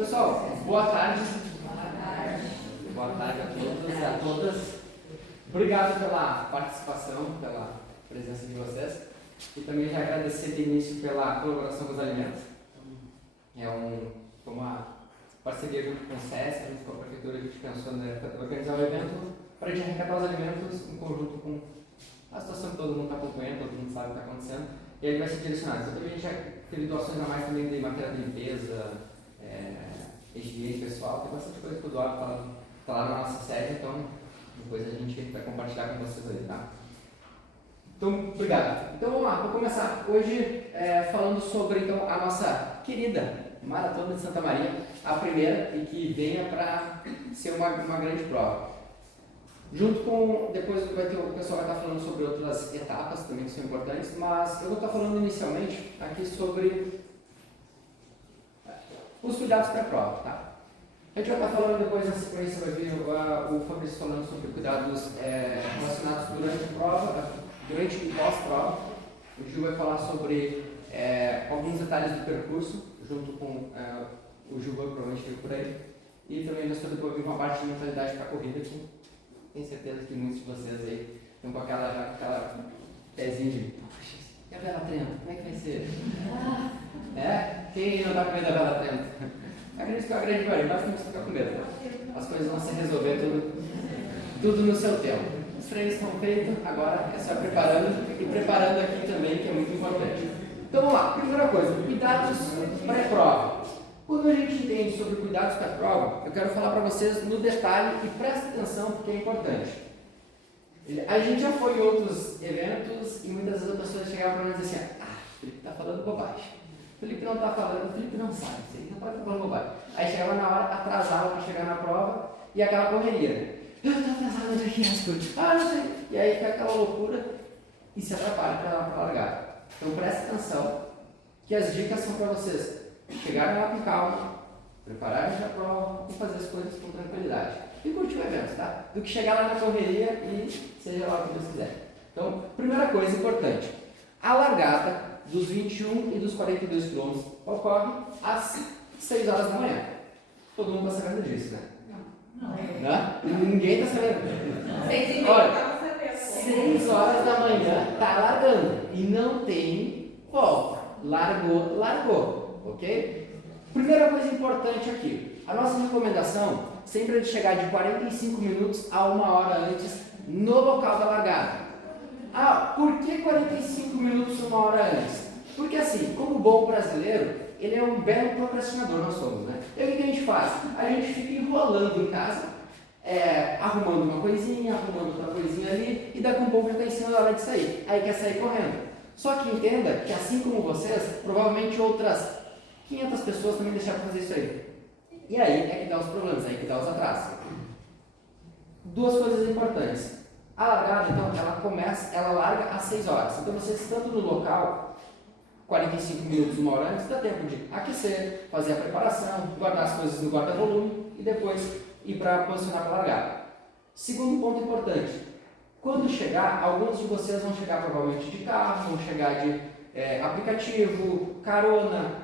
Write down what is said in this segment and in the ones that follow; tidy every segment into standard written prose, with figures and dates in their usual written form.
Pessoal, boa tarde. Boa tarde. Boa tarde a todos e a todas. Obrigado pela participação, pela presença de vocês. E também já agradecer de início pela colaboração com os alimentos. É uma parceria junto com o SESC, junto com a Prefeitura, a gente pensou em organizar um evento para a gente arrecadar os alimentos em conjunto com a situação que todo mundo está acompanhando, todo mundo sabe o que está acontecendo. E aí vai ser direcionado. Então também a gente já teve doações a mais também de matéria de limpeza, higiene pessoal, tem bastante coisa que eu doar tá lá na nossa sede, então depois a gente vai compartilhar com vocês aí, tá? Então, obrigado. Então vamos lá, vou começar hoje falando sobre então, a nossa querida Maratona de Santa Maria, a primeira e que venha para ser uma grande prova. Junto com, depois o pessoal vai estar falando sobre outras etapas também que são importantes, mas eu vou estar falando inicialmente aqui sobre os cuidados pré-prova, tá? A gente vai estar falando depois na sequência, vai vir o Fabrício falando sobre cuidados relacionados durante a prova, durante e pós-prova. O Gil vai falar sobre alguns detalhes do percurso, junto com o Gil, provavelmente veio por aí. E também nós vamos depois vir uma parte de mentalidade para a corrida aqui. Tenho certeza que muitos de vocês aí estão com aquela pezinha de e a vela trenta, como é que vai ser? Quem não está com medo da vela trenta? Acredito que é uma grande maioria, mas não precisa ficar com medo. As coisas vão se resolver tudo no seu tempo. Os treinos estão feitos, agora é só preparando e preparando aqui também, que é muito importante. Então vamos lá, primeira coisa, cuidados pré-prova. Quando a gente entende sobre cuidados pré-prova, eu quero falar para vocês no detalhe e presta atenção porque é importante. A gente já foi em outros eventos e muitas vezes as pessoas chegavam para nós e diziam assim, o Felipe está falando bobagem. O Felipe não está falando, o Felipe não sabe, ele não pode estar falando bobagem. Aí chegava na hora, atrasava para chegar na prova e aquela correria. Eu estou atrasado, onde é que é as coisas? Não sei. E aí fica aquela loucura e se atrapalha para largar. Então presta atenção que as dicas são para vocês chegarem lá com calma, prepararem a prova e fazer as coisas com tranquilidade. E curtir o evento, tá? Do que chegar lá na correria e seja lá o que Deus quiser. Então, primeira coisa importante, a largada dos 21 e dos 42 quilômetros ocorre às 6 horas da manhã. Todo mundo está sabendo disso, né? Não? Ninguém está sabendo. 6h30, olha, 6 horas da manhã está largando e não tem volta. Largou, ok? Primeira coisa importante aqui, a nossa recomendação sempre é de chegar de 45 minutos a 1 hora antes no local da largada. Por que 45 minutos 1 hora antes? Porque assim, como bom brasileiro, ele é um belo procrastinador, nós somos, né? E o que a gente faz? A gente fica enrolando em casa, arrumando uma coisinha, arrumando outra coisinha ali, e daqui a um pouco já está em cima da hora de sair. Aí quer sair correndo. Só que entenda que assim como vocês, provavelmente outras 500 pessoas também deixaram de fazer isso aí. E aí é que dá os problemas, aí que dá os atrasos. Duas coisas importantes. A largada, então, ela larga às 6 horas. Então, vocês estando no local, 45 minutos, 1 hora antes, dá tempo de aquecer, fazer a preparação, guardar as coisas no guarda-volume e depois ir para posicionar para a largada. Segundo ponto importante. Quando chegar, alguns de vocês vão chegar provavelmente de carro, vão chegar de aplicativo, carona,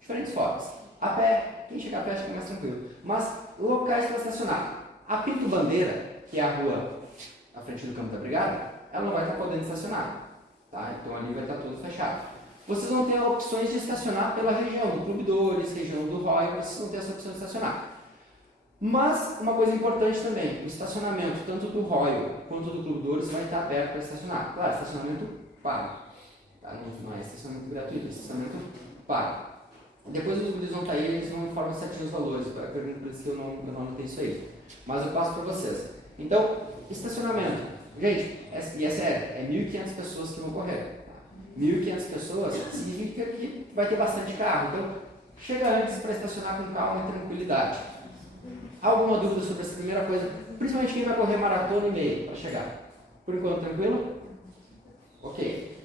diferentes formas. A pé, quem chegar a pé fica mais tranquilo. Mas locais para estacionar. A Pinto Bandeira, que é a rua à frente do campo da brigada, ela não vai estar podendo estacionar. Tá? Então ali vai estar tudo fechado. Vocês vão ter opções de estacionar pela região do Clube Dores, região do Roy, vocês vão ter essa opção de estacionar. Mas uma coisa importante também, o estacionamento tanto do Royal quanto do Clube Dores vai estar aberto para estacionar. Claro, estacionamento pago. Tá? Não é estacionamento gratuito, é estacionamento pago. Depois os gurus vão estar aí, eles vão informar certinho os valores, por isso que eu não anotei isso aí. Mas eu passo para vocês. Então, estacionamento. Gente, e é sério, é 1.500 pessoas que vão correr. 1.500 pessoas significa que vai ter bastante carro. Então, chega antes para estacionar com calma e tranquilidade. Alguma dúvida sobre essa primeira coisa? Principalmente quem vai correr maratona e meia para chegar. Por enquanto, tranquilo? Ok.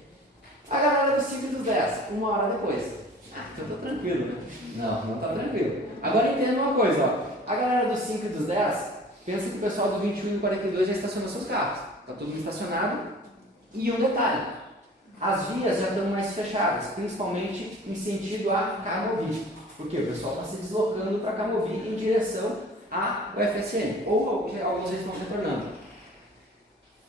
A galera dos 5 e dos 10, 1 hora depois. Então tá tranquilo, né? Não tá tranquilo. Agora entenda uma coisa, ó. A galera dos 5 e dos 10, pensa que o pessoal do 21 e 42 já estacionou seus carros. Tá todo mundo estacionado. E um detalhe, as vias já estão mais fechadas, principalmente em sentido a carro ouvinte. Porque o pessoal está se deslocando para Camobi em direção ao FSM, ou alguns estão retornando.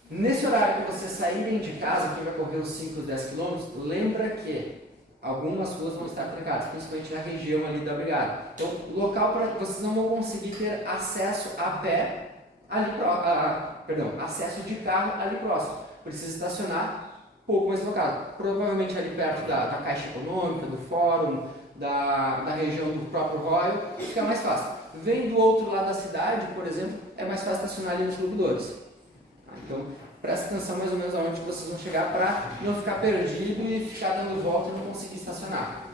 Nesse horário que vocês saírem de casa, que vai correr os 5, 10 quilômetros, lembra que algumas ruas vão estar trancadas, principalmente na região ali da Brigada. Então, local para vocês não vão conseguir ter acesso a pé ali acesso de carro ali próximo. Precisa estacionar pouco mais locado. Provavelmente ali perto da Caixa Econômica, do Fórum, da região do próprio Royal, fica mais fácil. Vem do outro lado da cidade, por exemplo, é mais fácil estacionar ali nos Lobudores. Então, presta atenção mais ou menos aonde vocês vão chegar para não ficar perdido e ficar dando volta e não conseguir estacionar.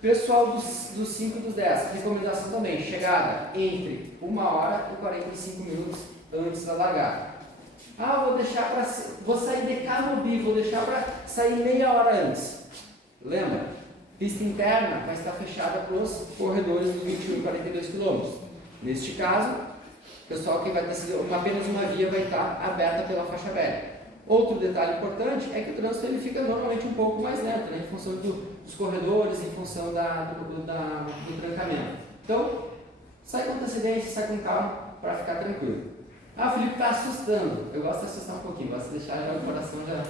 Pessoal dos 5 e dos 10, recomendação também, chegada entre 1 hora e 45 minutos antes da largada. Vou sair de Camobi, vou deixar para sair meia hora antes. Lembra? Pista interna vai estar fechada para os corredores dos 21 e 42 km. Neste caso, o pessoal que vai ter apenas uma via vai estar aberta pela faixa velha. Outro detalhe importante é que o trânsito ele fica normalmente um pouco mais lento, né, em função dos corredores, em função do trancamento. Então, sai com antecedência, sai com calma para ficar tranquilo. O Felipe está assustando. Eu gosto de assustar um pouquinho, gosto de deixar já o coração já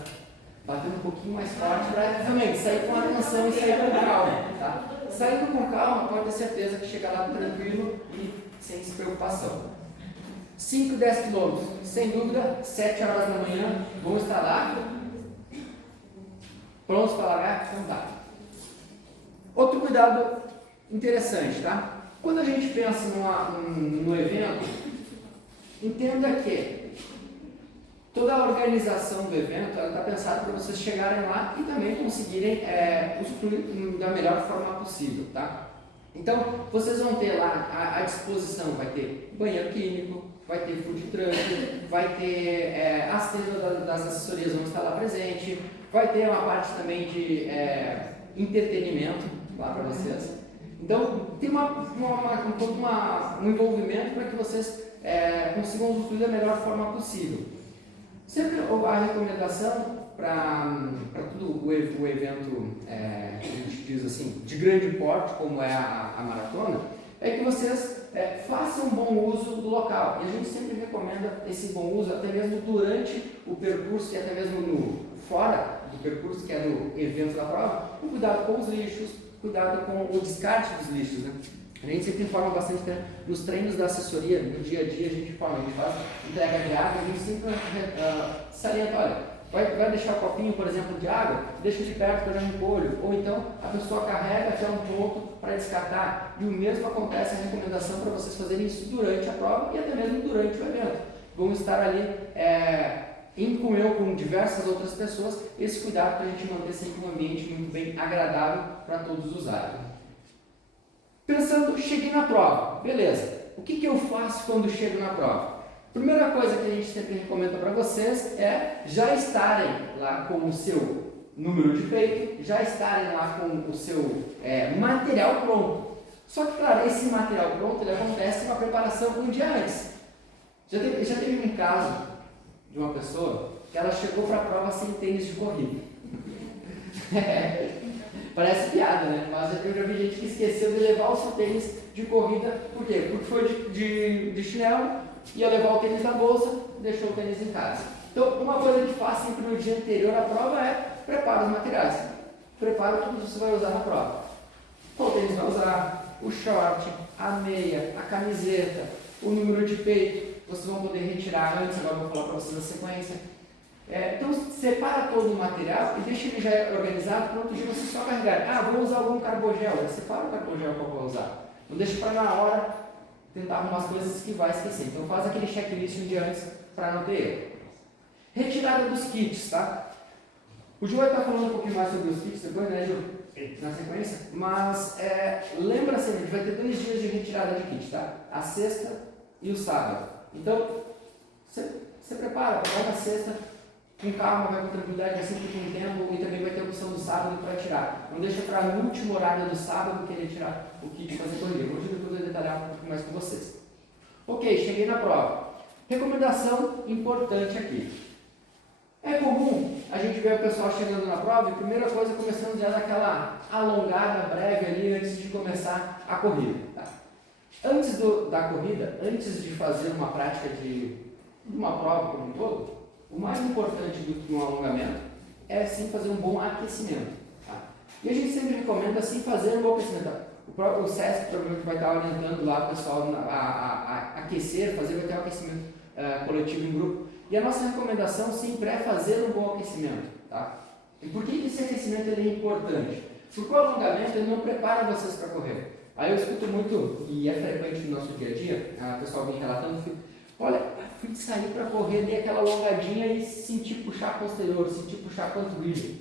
batendo um pouquinho mais forte para realmente sair com atenção e sair com calma. Tá? Saindo com calma, pode ter certeza que chega lá tranquilo e sem despreocupação. 5, 10 quilômetros, sem dúvida, 7 horas da manhã, vamos estar lá, prontos para largar? Então tá. Outro cuidado interessante, tá? Quando a gente pensa no evento, entenda que toda a organização do evento está pensada para vocês chegarem lá e também conseguirem usufruir da melhor forma possível, tá? Então, vocês vão ter lá à disposição, vai ter banheiro químico, vai ter food truck, vai ter as tendas das assessorias vão estar lá presente, vai ter uma parte também de entretenimento lá para vocês. Então, tem um envolvimento para que vocês consigam usufruir da melhor forma possível. Sempre a recomendação para todo o evento, a gente diz assim, de grande porte, como é a maratona, é que vocês façam bom uso do local. E a gente sempre recomenda esse bom uso até mesmo durante o percurso e até mesmo fora do percurso, que é no evento da prova, com cuidado com os lixos, cuidado com o descarte dos lixos, né? A gente sempre informa bastante, né? Nos treinos da assessoria, no dia a dia a gente faz entrega de água, a gente sempre salienta, olha, vai deixar o copinho, por exemplo, de água, deixa de perto para um polho, ou então a pessoa carrega até um ponto para descartar, e o mesmo acontece a recomendação para vocês fazerem isso durante a prova e até mesmo durante o evento. Vamos estar ali com diversas outras pessoas, esse cuidado para a gente manter sempre um ambiente muito bem agradável para todos os usuários. Pensando, cheguei na prova, beleza, o que eu faço quando chego na prova? Primeira coisa que a gente sempre recomenda para vocês é já estarem lá com o seu número de peito, já estarem lá com o seu material pronto. Só que, claro, esse material pronto ele acontece uma preparação um dia antes. Já teve um caso de uma pessoa que ela chegou para a prova sem tênis de corrida. Parece piada, né? Mas eu já vi gente que esqueceu de levar o seu tênis de corrida. Por quê? Porque foi de chinelo, ia levar o tênis na bolsa, deixou o tênis em casa. Então, uma coisa que faz sempre no dia anterior à prova é prepara os materiais. Prepara tudo que você vai usar na prova. Qual tênis vai usar? O short, a meia, a camiseta, o número de peito. Vocês vão poder retirar antes, agora eu vou falar para vocês a sequência. Então, separa todo o material e deixa ele já organizado para outro dia você só carregar. Vou usar algum carbogel. Separa o carbogel que eu vou usar. Não deixa para na hora tentar arrumar as coisas que vai esquecer. Então, faz aquele checklist um dia antes para não ter erro. Retirada dos kits, tá? O Gil vai estar falando um pouquinho mais sobre os kits depois, né, Gil? Na sequência. Mas, lembra sempre, a gente vai ter 2 dias de retirada de kit, tá? A sexta e o sábado. Então, você prepara na sexta, com calma, vai com tranquilidade, vai sempre com tempo e também vai ter a opção do sábado para tirar. Não deixa para no último horário do sábado querer tirar o kit e fazer corrida. Hoje eu vou detalhar um pouco mais com vocês. Ok, cheguei na prova. Recomendação importante aqui. É comum a gente gente vê o pessoal chegando na prova e a primeira coisa começando já daquela alongada breve ali antes de começar a corrida. Tá? Antes da corrida, antes de fazer uma prática de uma prova como um todo, o mais importante do que um alongamento é sim fazer um bom aquecimento. Tá? E a gente sempre recomenda assim fazer um bom aquecimento. O SESC provavelmente vai estar orientando lá o pessoal a aquecer, vai ter um aquecimento coletivo em grupo. E a nossa recomendação sempre é fazer um bom aquecimento. Tá? E por que esse aquecimento ele é importante? Porque o alongamento ele não prepara vocês para correr. Aí eu escuto muito, e é frequente no nosso dia a dia, o pessoal vem relatando, olha, fui sair para correr, dei aquela alongadinha e senti puxar posterior, senti puxar panturrilha.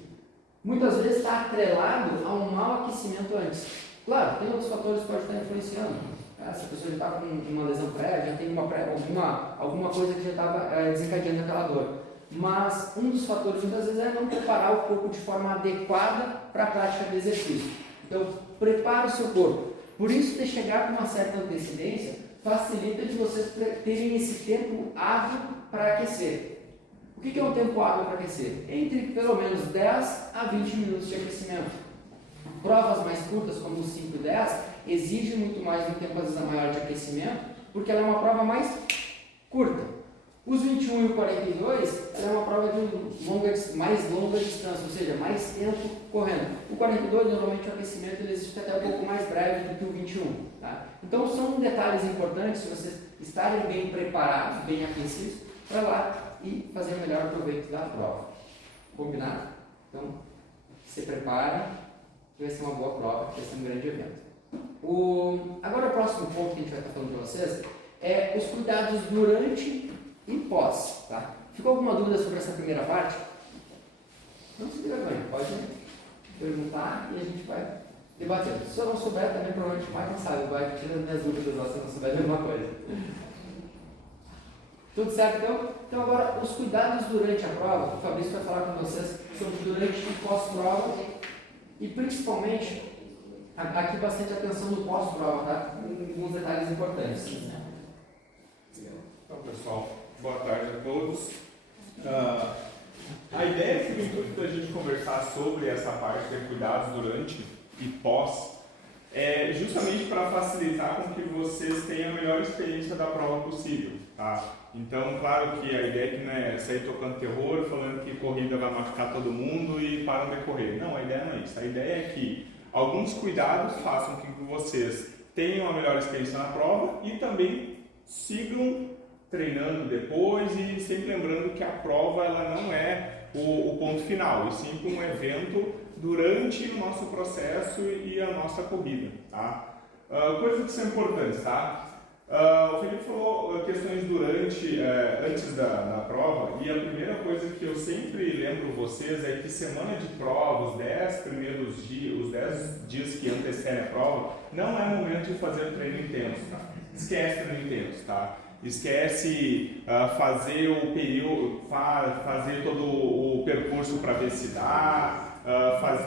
Muitas vezes está atrelado a um mau aquecimento antes. Claro, tem outros fatores que podem estar influenciando. Se a pessoa já está com uma lesão prévia, já tem alguma coisa que já estava desencadeando aquela dor. Mas um dos fatores muitas vezes é não preparar o corpo de forma adequada para a prática do exercício. Então, prepare o seu corpo. Por isso, de chegar com uma certa antecedência facilita de vocês terem esse tempo hábil para aquecer. O que é um tempo hábil para aquecer? Entre pelo menos 10 a 20 minutos de aquecimento. Provas mais curtas, como os 5 e 10, exigem muito mais um tempo, às vezes, maior de aquecimento, porque ela é uma prova mais curta. Os 21 e o 42, ela é uma prova de mais longa distância, ou seja, mais tempo correndo. O 42, normalmente, o aquecimento ele existe até um pouco mais breve do que o 21. Tá? Então, são detalhes importantes, se vocês estarem bem preparados, bem aquecidos, para lá e fazer o melhor proveito da prova. Combinado? Então, se preparem, que vai ser uma boa prova, que vai ser um grande evento. Agora, o próximo ponto que a gente vai estar falando para vocês é os cuidados durante e pós. Tá? Ficou alguma dúvida sobre essa primeira parte? Não se vergonha, pode perguntar e a gente vai debatendo. Se eu não souber, também provavelmente mais não sabe, vai tirando minhas dúvidas lá se eu não souber de alguma coisa. Tudo certo então? Então agora, os cuidados durante a prova, o Fabrício vai falar com vocês sobre durante e pós-prova e principalmente, aqui bastante atenção no pós-prova, tá? Alguns detalhes importantes. Então pessoal, boa tarde a todos. A ideia é o intuito da gente conversar sobre essa parte de cuidados durante e pós é justamente para facilitar com que vocês tenham a melhor experiência da prova possível, tá? Então, claro que a ideia é que não é sair tocando terror, falando que corrida vai machucar todo mundo e param de correr. Não, a ideia não é isso. A ideia é que alguns cuidados façam com que vocês tenham a melhor experiência na prova e também sigam treinando depois e sempre lembrando que a prova ela não é o ponto final, e sim um evento durante o nosso processo e a nossa corrida, tá? Coisas que são importantes, tá? O Felipe falou questões antes da prova, e a primeira coisa que eu sempre lembro vocês é que semana de prova, os 10 primeiros dias, os 10 dias que antecedem a prova, não é momento de fazer treino intenso, tá? Esquece treino intenso, tá? Esquece fazer o período, fazer todo o percurso para ver se dá,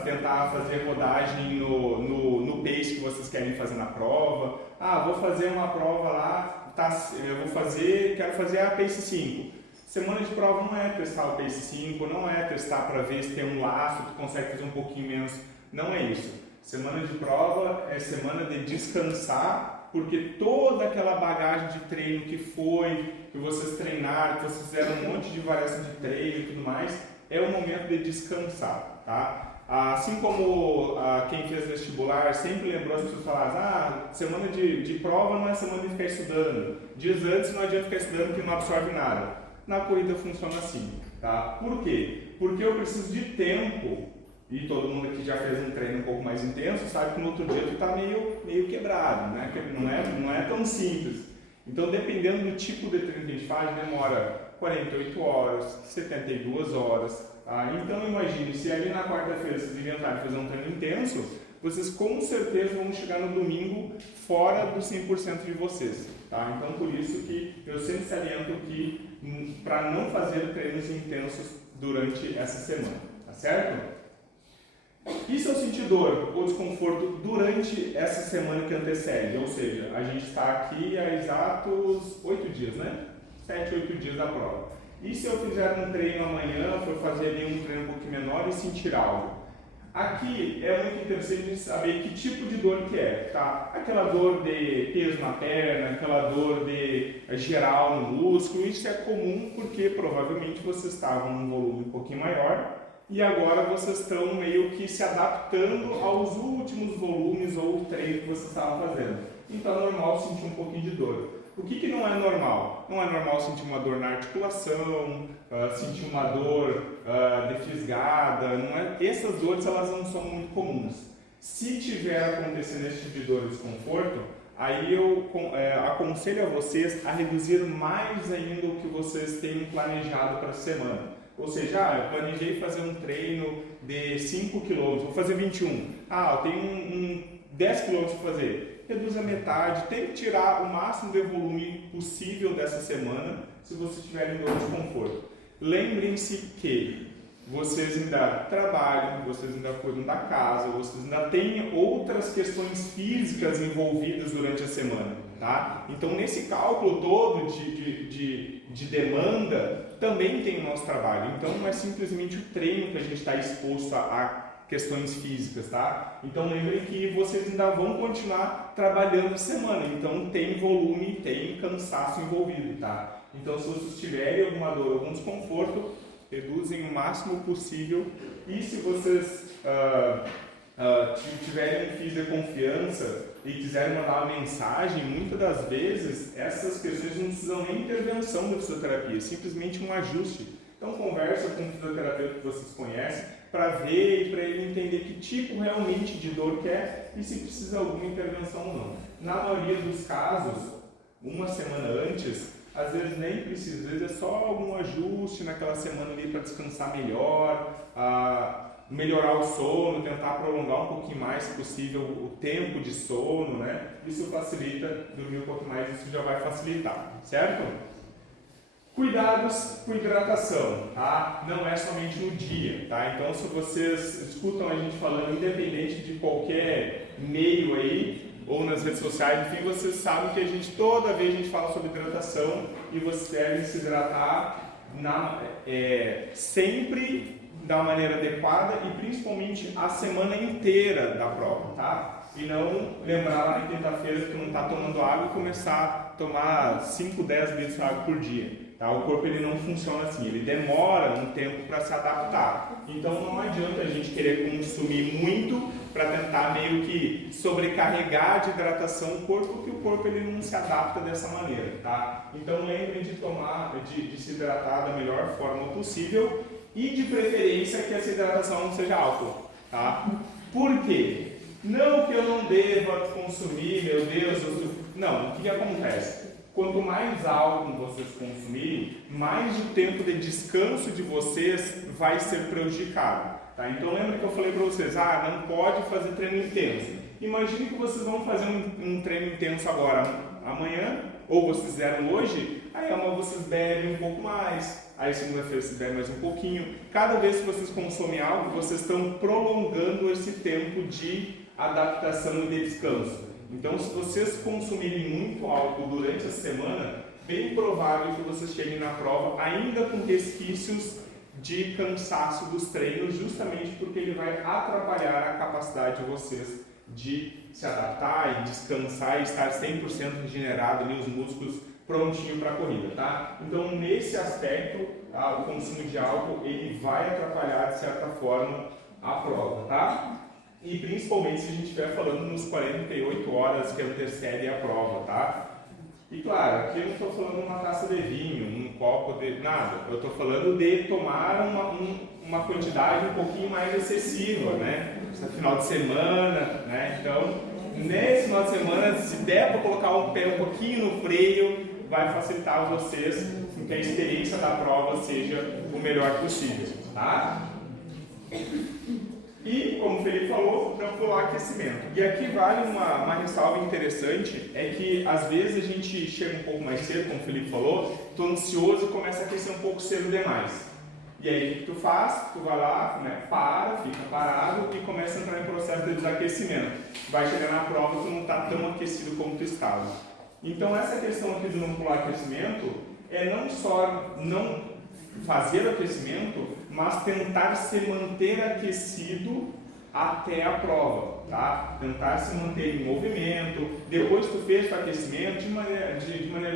tentar fazer rodagem no pace que vocês querem fazer na prova. Vou fazer uma prova lá, quero fazer a pace 5. Semana de prova não é testar o pace 5, não é testar para ver se tem um laço, tu consegue fazer um pouquinho menos, não é isso. Semana de prova é semana de descansar, porque toda aquela bagagem de treino que vocês treinaram, que vocês fizeram um monte de variação de treino e tudo mais, é o momento de descansar, tá? Assim como quem fez vestibular sempre lembrou as pessoas falarem, semana de prova não é semana de ficar estudando, dias antes não adianta ficar estudando porque não absorve nada. Na corrida funciona assim, tá? Por quê? Porque eu preciso de tempo. E todo mundo aqui já fez um treino um pouco mais intenso, sabe que no outro dia tu está meio quebrado, né? Não é tão simples. Então, dependendo do tipo de treino que a gente faz, demora 48 horas, 72 horas. Tá? Então, imagine, se ali na quarta-feira vocês inventarem fazer um treino intenso, vocês com certeza vão chegar no domingo fora dos 100% de vocês. Tá? Então, por isso que eu sempre saliento que para não fazer treinos intensos durante essa semana, tá certo? E se eu sentir dor ou desconforto durante essa semana que antecede? Ou seja, a gente está aqui há exatos 8 dias, né? 7, 8 dias da prova. E se eu fizer um treino amanhã, for fazer ali um treino um pouquinho menor e sentir algo? Aqui é muito interessante saber que tipo de dor que é, tá? Aquela dor de peso na perna, aquela dor de geral no músculo, isso é comum porque provavelmente vocês estavam num volume um pouquinho maior e agora vocês estão meio que se adaptando aos últimos volumes ou treino que vocês estavam fazendo. Então é normal sentir um pouquinho de dor. O que não é normal? Não é normal sentir uma dor na articulação, sentir uma dor defisgada, não é? Essas dores elas não são muito comuns. Se tiver acontecendo esse tipo de dor e desconforto, aí eu aconselho a vocês a reduzir mais ainda o que vocês têm planejado para a semana. Ou seja, eu planejei fazer um treino de 5 km, vou fazer 21. Eu tenho 10 km para fazer. Reduz a metade, tente tirar o máximo de volume possível dessa semana, se vocês tiverem dor de desconforto. Lembrem-se que vocês ainda trabalham, vocês ainda cuidam da casa, vocês ainda têm outras questões físicas envolvidas durante a semana, tá? Então, nesse cálculo todo de demanda, também tem o nosso trabalho. Então, não é simplesmente o treino que a gente está exposto a questões físicas, tá? Então lembrem que vocês ainda vão continuar trabalhando a semana, então tem volume, tem cansaço envolvido, tá? Então se vocês tiverem alguma dor, algum desconforto, reduzem o máximo possível e se vocês tiverem um físico de confiança e quiserem mandar uma mensagem, muitas das vezes essas questões não precisam nem intervenção da fisioterapia, simplesmente um ajuste. Então conversa com o fisioterapeuta que vocês conhecem para ver e para ele entender que tipo realmente de dor que é e se precisa de alguma intervenção ou não. Na maioria dos casos, uma semana antes, às vezes nem precisa, às vezes é só algum ajuste naquela semana ali para descansar melhor, melhorar o sono, tentar prolongar um pouquinho mais possível o tempo de sono, né? Isso facilita, dormir um pouco mais, isso já vai facilitar, certo? Cuidados com hidratação, tá? Não é somente no dia, tá? Então, se vocês escutam a gente falando, independente de qualquer meio aí, ou nas redes sociais, enfim, vocês sabem que toda vez a gente fala sobre hidratação e vocês devem se hidratar sempre da maneira adequada e principalmente a semana inteira da prova, tá? E não lembrar lá na quinta-feira que não está tomando água e começar a tomar 5, 10 litros de água por dia. Tá? O corpo ele não funciona assim, ele demora um tempo para se adaptar. Então não adianta a gente querer consumir muito para tentar meio que sobrecarregar de hidratação o corpo, porque o corpo ele não se adapta dessa maneira. Tá? Então lembrem de se hidratar da melhor forma possível e de preferência que essa hidratação não seja álcool. Tá? Por quê? Não que eu não deva consumir, meu Deus, não, o que acontece? Quanto mais álcool vocês consumirem, mais o tempo de descanso de vocês vai ser prejudicado. Tá? Então lembra que eu falei para vocês, não pode fazer treino intenso. Imagine que vocês vão fazer um treino intenso agora, amanhã, ou vocês fizeram hoje, aí vocês bebem um pouco mais, aí segunda-feira vocês bebem mais um pouquinho. Cada vez que vocês consomem algo, vocês estão prolongando esse tempo de adaptação e de descanso. Então, se vocês consumirem muito álcool durante a semana, bem provável que vocês cheguem na prova ainda com resquícios de cansaço dos treinos, justamente porque ele vai atrapalhar a capacidade de vocês de se adaptar e descansar e estar 100% regenerado ali, os músculos prontinho para a corrida, tá? Então, nesse aspecto, o consumo de álcool ele vai atrapalhar de certa forma a prova, tá? E principalmente se a gente estiver falando nos 48 horas que antecedem a prova, tá? E claro, aqui eu não estou falando de uma taça de vinho, um copo de nada. Eu estou falando de tomar uma quantidade um pouquinho mais excessiva, né? Final de semana, né? Então, nesse final de semana, se der para colocar o pé um pouquinho no freio, vai facilitar vocês com que a experiência da prova seja o melhor possível, tá? E, como o Felipe falou, para pular aquecimento. E aqui vale uma ressalva interessante, é que às vezes a gente chega um pouco mais cedo, como o Felipe falou, estou ansioso e começa a aquecer um pouco cedo demais. E aí o que tu faz? Tu vai lá, né, fica parado e começa a entrar em processo de desaquecimento. Vai chegar na prova e tu não está tão aquecido como tu estava. Então essa questão aqui do não pular aquecimento é não só não fazer o aquecimento, mas tentar se manter aquecido até a prova, tá? Tentar se manter em movimento. Depois que tu fez o aquecimento, de maneira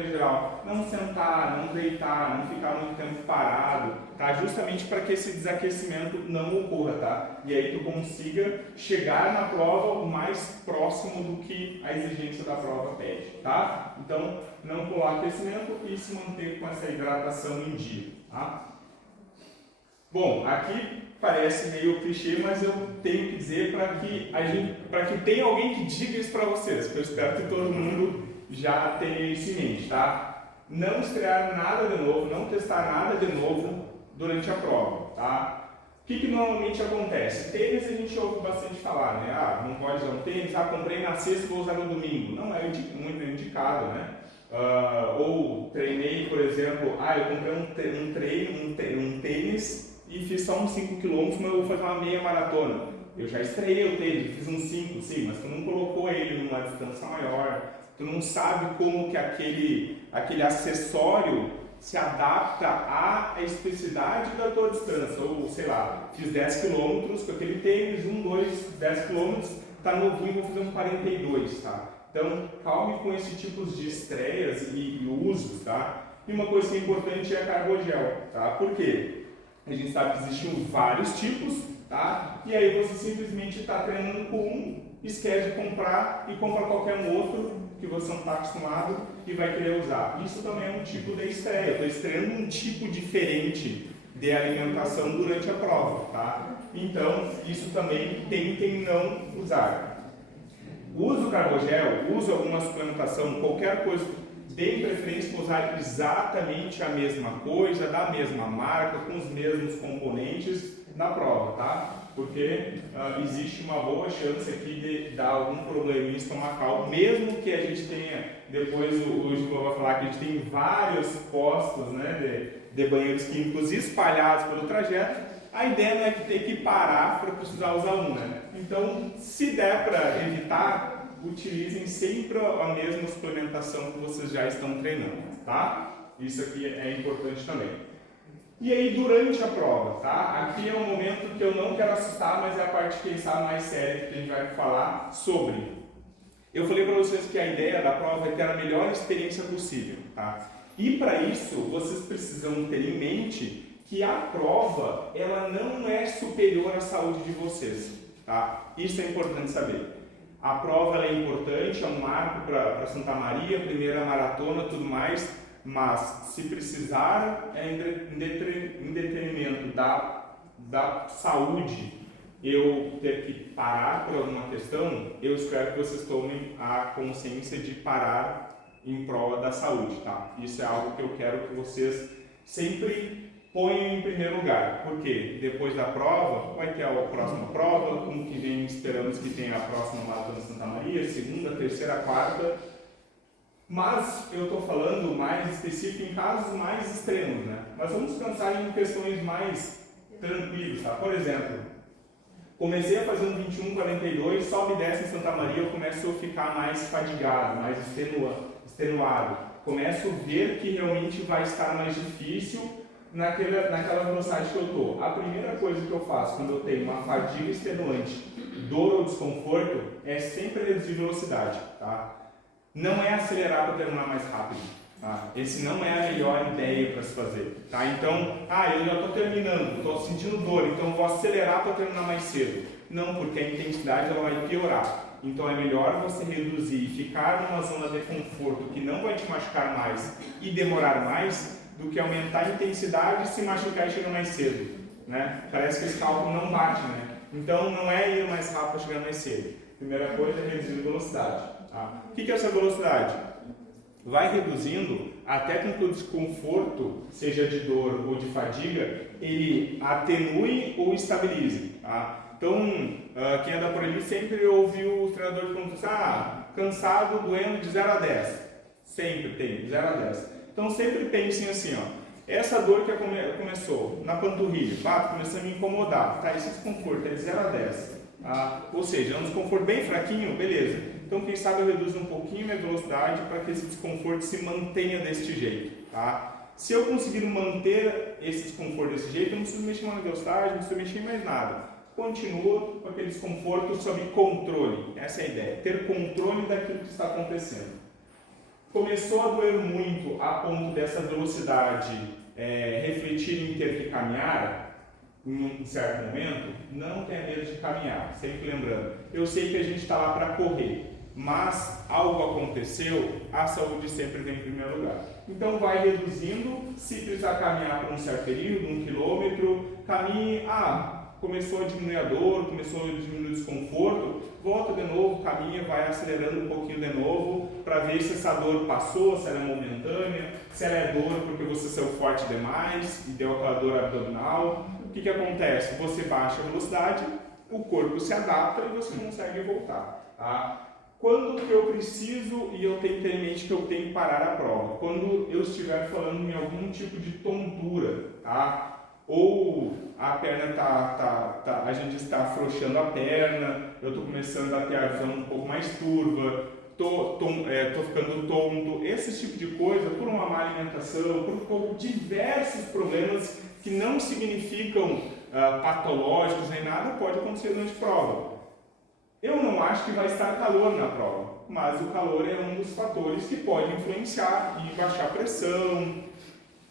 geral, não sentar, não deitar, não ficar muito tempo parado, tá? Justamente para que esse desaquecimento não ocorra, tá? E aí tu consiga chegar na prova o mais próximo do que a exigência da prova pede, tá? Então, não pular aquecimento e se manter com essa hidratação em dia, tá? Bom, aqui parece meio clichê, mas eu tenho que dizer para que tenha alguém que diga isso para vocês, que eu espero que todo mundo já tenha isso em mente, tá? Não estrear nada de novo, não testar nada de novo durante a prova, tá? O que normalmente acontece? Tênis a gente ouve bastante falar, né? Ah, não pode usar um tênis, comprei na sexta e vou usar no domingo. Não é muito indicado, né? Ou treinei, por exemplo, eu comprei um tênis e fiz só uns 5 km, mas eu vou fazer uma meia maratona. Eu já estreiei o tênis, fiz uns 5, sim, mas tu não colocou ele numa distância maior, tu não sabe como que aquele acessório se adapta à especificidade da tua distância. Ou, sei lá, fiz 10 km com aquele tênis, 10 km, tá novinho, vou fazer um 42, tá? Então, calme com esse tipo de estreias e usos, tá? E uma coisa que é importante é a Cargogel, tá? Por quê? A gente sabe que existem vários tipos, tá? E aí você simplesmente está treinando com um, esquece de comprar e compra qualquer um outro que você não está acostumado e vai querer usar. Isso também é um tipo de estreia. Eu estou estreando um tipo diferente de alimentação durante a prova, tá? Então, isso também tentem não usar. Usa o Cargogel, usa alguma suplementação, qualquer coisa, dê preferência para usar exatamente a mesma coisa, da mesma marca, com os mesmos componentes na prova, tá? Porque existe uma boa chance aqui de dar algum probleminha estomacal, mesmo que a gente tenha, depois o Gil vai falar que a gente tem vários postos, né, de banheiros químicos espalhados pelo trajeto. A ideia não é que ter que parar para precisar usar um, né? Então, se der para evitar, utilizem sempre a mesma suplementação que vocês já estão treinando, tá? Isso aqui é importante também. E aí, durante a prova, tá? Aqui é um momento que eu não quero assustar, mas é a parte, quem sabe, mais séria que a gente vai falar sobre. Eu falei para vocês que a ideia da prova é ter a melhor experiência possível, tá? E para isso, vocês precisam ter em mente que a prova, ela não é superior à saúde de vocês, tá? Isso é importante saber. A prova ela é importante, é um marco para Santa Maria, primeira maratona, tudo mais, mas se precisar, em detrimento da saúde, eu ter que parar por alguma questão, eu espero que vocês tomem a consciência de parar em prova da saúde, tá? Isso é algo que eu quero que vocês sempre ponham em primeiro lugar, porque depois da prova, vai ter a próxima prova, como que vem, esperamos que tenha a próxima Maratona de Santa Maria, segunda, terceira, quarta, mas eu estou falando mais específico em casos mais extremos, né? Mas vamos pensar em questões mais tranquilas, tá? Por exemplo, comecei a fazer um 21:42, sobe e desce em Santa Maria, eu começo a ficar mais fadigado, mais extenuado, começo a ver que realmente vai estar mais difícil naquela velocidade que eu estou. A primeira coisa que eu faço quando eu tenho uma fadiga extenuante, dor ou desconforto, é sempre reduzir velocidade, tá? Não é acelerar para terminar mais rápido, tá? Esse não é a melhor ideia para se fazer, tá? Então, eu já estou terminando, estou sentindo dor, então vou acelerar para terminar mais cedo. Não, porque a intensidade ela vai piorar. Então é melhor você reduzir e ficar numa zona de conforto que não vai te machucar mais e demorar mais, do que aumentar a intensidade, se machucar e chegar mais cedo, né? Parece que esse cálculo não bate, né? Então não é ir mais rápido para chegar mais cedo. Primeira coisa é reduzir a velocidade, tá? O que é essa velocidade? Vai reduzindo até que o desconforto, seja de dor ou de fadiga, ele atenue ou estabilize, tá? Então, quem anda por ali sempre ouviu os treinadores falando assim, cansado, doendo de 0 a 10. Sempre tem, de 0 a 10. Então sempre pensem assim, essa dor que começou na panturrilha, começou a me incomodar, tá? Esse desconforto é de 0 a 10, ou seja, é um desconforto bem fraquinho, beleza. Então quem sabe eu reduzo um pouquinho a minha velocidade para que esse desconforto se mantenha deste jeito, tá? Se eu conseguir manter esse desconforto desse jeito, eu não preciso mexer na velocidade, não preciso mexer em mais nada. Continua com aquele desconforto sob controle. Essa é a ideia, ter controle daquilo que está acontecendo. Começou a doer muito a ponto dessa velocidade refletir em ter que caminhar em um certo momento, não tenha medo de caminhar. Sempre lembrando, eu sei que a gente está lá para correr, mas algo aconteceu, a saúde sempre vem em primeiro lugar. Então vai reduzindo, se precisar caminhar por um certo período, 1 quilômetro, caminhe, começou a diminuir a dor, começou a diminuir o desconforto, volta de novo, caminha, vai acelerando um pouquinho de novo, para ver se essa dor passou, se ela é momentânea, se ela é dor porque você saiu forte demais e deu aquela dor abdominal. O que acontece? Você baixa a velocidade, o corpo se adapta e você consegue voltar. Tá? Quando que eu preciso e eu tenho que ter em mente que eu tenho que parar a prova? Quando eu estiver falando em algum tipo de tontura, tá? Ou a perna a gente está afrouxando a perna, eu estou começando a ter a visão um pouco mais turva, estou ficando tonto, esse tipo de coisa, por uma má alimentação, por diversos problemas que não significam patológicos nem nada, pode acontecer durante a prova. Eu não acho que vai estar calor na prova, mas o calor é um dos fatores que pode influenciar e baixar a pressão,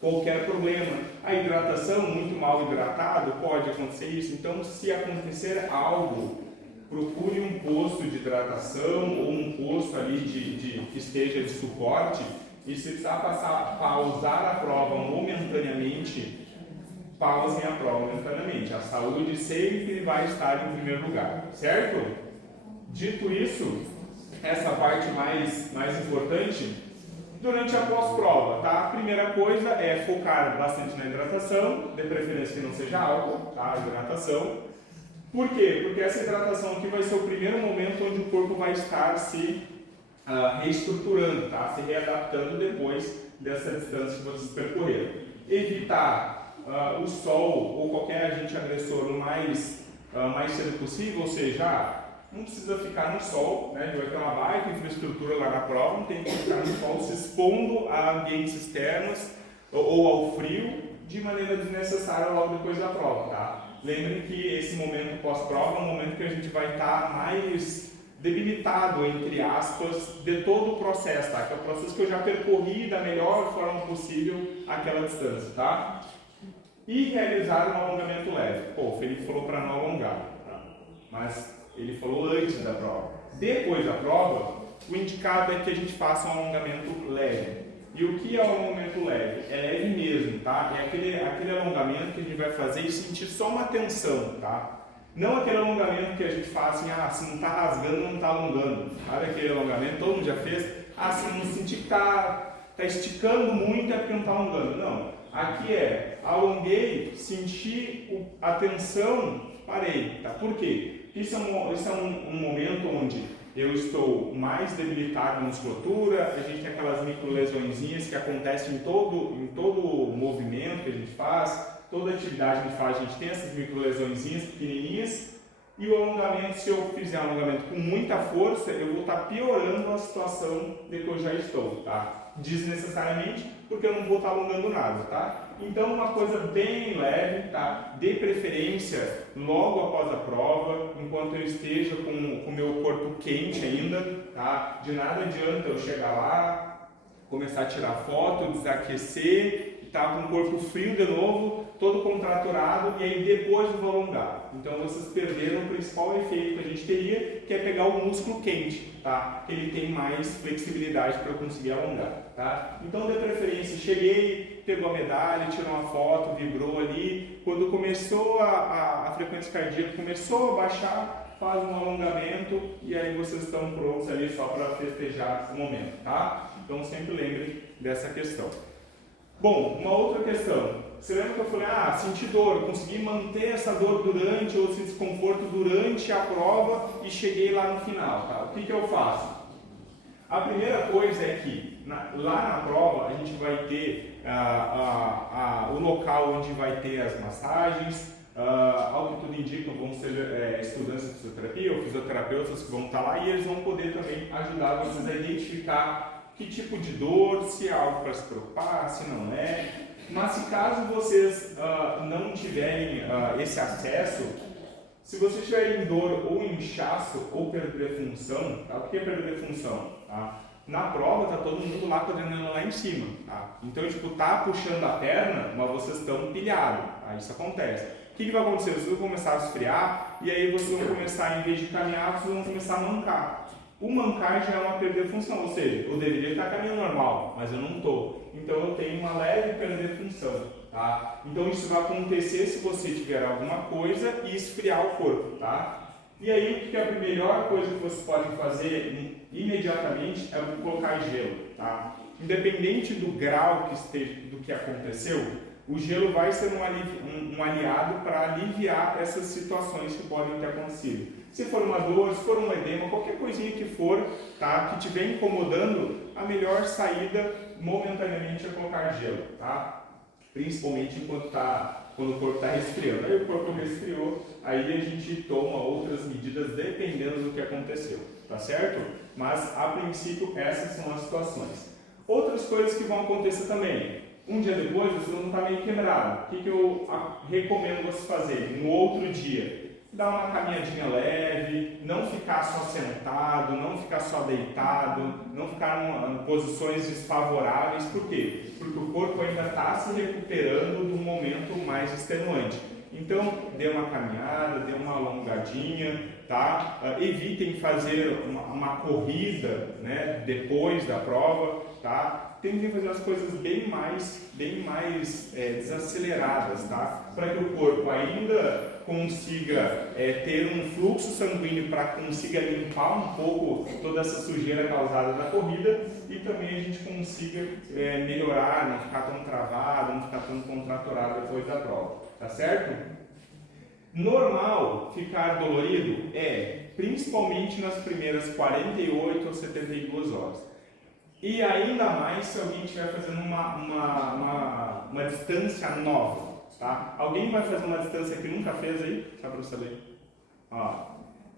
qualquer problema. A hidratação, muito mal hidratado, pode acontecer isso. Então, se acontecer algo, procure um posto de hidratação ou um posto ali que esteja de suporte. E se precisar pausar a prova momentaneamente, pausem a prova momentaneamente. A saúde sempre vai estar em primeiro lugar, certo? Dito isso, essa parte mais importante, durante a pós-prova, tá? A primeira coisa é focar bastante na hidratação, de preferência que não seja álcool, tá? Hidratação. Por quê? Porque essa hidratação aqui vai ser o primeiro momento onde o corpo vai estar se reestruturando, tá? Se readaptando depois dessa distância que vocês percorreram. Evitar o sol ou qualquer agente agressor o mais cedo possível, ou seja, não precisa ficar no sol, né? Vai ter uma baita infraestrutura lá na prova, não tem que ficar no sol se expondo a ambientes externos ou ao frio de maneira desnecessária logo depois da prova, tá? Lembrem que esse momento pós-prova é um momento que a gente vai estar mais debilitado, entre aspas, de todo o processo, tá? Que é o processo que eu já percorri da melhor forma possível aquela distância, tá? E realizar um alongamento leve. Pô, o Felipe falou para não alongar, tá? Mas ele falou antes da prova. Depois da prova, o indicado é que a gente faça um alongamento leve. E o que é um alongamento leve? É leve mesmo, tá? É aquele alongamento que a gente vai fazer e sentir só uma tensão, tá? Não aquele alongamento que a gente faz assim, se não está rasgando, não está alongando. Sabe aquele alongamento, todo mundo já fez? Se não sentir que está esticando muito é porque não está alongando. Não. Aqui alonguei, senti a tensão, parei, tá? Por quê? Isso é um momento onde eu estou mais debilitado na musculatura, a gente tem aquelas micro lesõezinhas que acontecem em todo movimento que a gente faz, toda atividade que a gente faz, a gente tem essas micro lesõezinhas pequenininhas, e o alongamento, se eu fizer um alongamento com muita força, eu vou estar piorando a situação de que eu já estou, tá? Desnecessariamente, porque eu não vou estar alongando nada, tá? Então, uma coisa bem leve, tá? De preferência, logo após a prova, enquanto eu esteja com o meu corpo quente ainda, tá? De nada adianta eu chegar lá, começar a tirar foto, desaquecer, tá com o corpo frio de novo, todo contraturado, e aí depois eu vou alongar. Então, vocês perderam o principal efeito que a gente teria, que é pegar o músculo quente, tá? Ele tem mais flexibilidade para eu conseguir alongar, tá? Então, de preferência, cheguei, pegou a medalha, tirou uma foto, vibrou ali. Quando começou a frequência cardíaca, começou a baixar, faz um alongamento e aí vocês estão prontos ali só para festejar o momento, tá? Então, sempre lembrem dessa questão. Bom, uma outra questão. Você lembra que eu falei, senti dor, consegui manter essa dor durante ou esse desconforto durante a prova e cheguei lá no final, tá? O que eu faço? A primeira coisa é que lá na prova a gente vai ter o local onde vai ter as massagens, ao que tudo indica, vão ser estudantes de fisioterapia ou fisioterapeutas que vão estar lá e eles vão poder também ajudar vocês a identificar que tipo de dor, se é algo para se preocupar, se não é. Mas se caso vocês não tiverem esse acesso, se vocês tiverem dor ou inchaço ou perder função, tá? O que é perder função? Tá? Na prova tá todo mundo lá com a adrenalina lá em cima, tá? Então, tipo, tá puxando a perna, mas vocês estão pilhados, tá? Isso acontece. O que vai acontecer? Vocês vão começar a esfriar e aí vocês vão começar, em vez de caminhar, vocês vão começar a mancar. O mancar já é uma perder função, ou seja, eu deveria estar caminhando normal, mas eu não estou. Então eu tenho uma leve perder função, tá? Então isso vai acontecer se você tiver alguma coisa e esfriar o corpo, tá? E aí o que é a melhor coisa que vocês podem fazer imediatamente é colocar gelo, tá? Independente do grau que esteja, do que aconteceu, o gelo vai ser um aliado para aliviar essas situações que podem ter acontecido. Se for uma dor, se for um edema, qualquer coisinha que for, tá, que estiver incomodando, a melhor saída momentaneamente é colocar gelo, tá? Principalmente quando o corpo está resfriando. Aí o corpo resfriou, aí a gente toma outras medidas dependendo do que aconteceu, tá certo? Mas a princípio essas são as situações. Outras coisas que vão acontecer também. Um dia depois você não está meio quebrado. O que eu recomendo você fazer? No outro dia, dar uma caminhadinha leve, não ficar só sentado, não ficar só deitado, não ficar em posições desfavoráveis. Por quê? Porque o corpo ainda está se recuperando do momento mais extenuante. Então, dê uma caminhada, dê uma alongadinha, tá? Evitem fazer uma corrida, né, depois da prova, tá? Tentem fazer as coisas bem mais desaceleradas, tá? Para que o corpo ainda consiga ter um fluxo sanguíneo para consiga limpar um pouco toda essa sujeira causada da corrida e também a gente consiga melhorar, não ficar tão travado, não ficar tão contraturado depois da prova, tá certo? Normal ficar dolorido principalmente nas primeiras 48 ou 72 horas. E ainda mais se alguém estiver fazendo uma distância nova, tá? Alguém vai fazer uma distância que nunca fez aí? Só para você saber. Ó,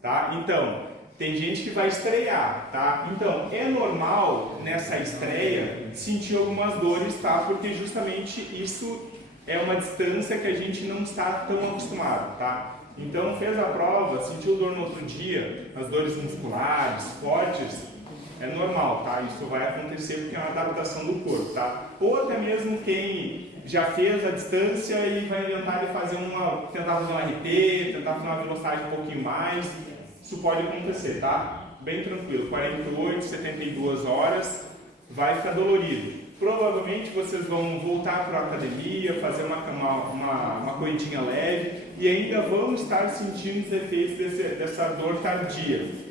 tá? Então, tem gente que vai estrear, tá? Então, é normal nessa estreia sentir algumas dores, tá? Porque justamente isso é uma distância que a gente não está tão acostumado, tá? Então, fez a prova, sentiu dor no outro dia, as dores musculares, fortes, é normal, tá? Isso vai acontecer porque é uma adaptação do corpo, tá? Ou até mesmo quem já fez a distância e vai tentar tentar fazer um RP, tentar fazer uma velocidade um pouquinho mais, isso pode acontecer, tá? Bem tranquilo, 48, 72 horas, vai ficar dolorido. Provavelmente vocês vão voltar para a academia, fazer uma corridinha leve e ainda vão estar sentindo os efeitos dessa dor tardia.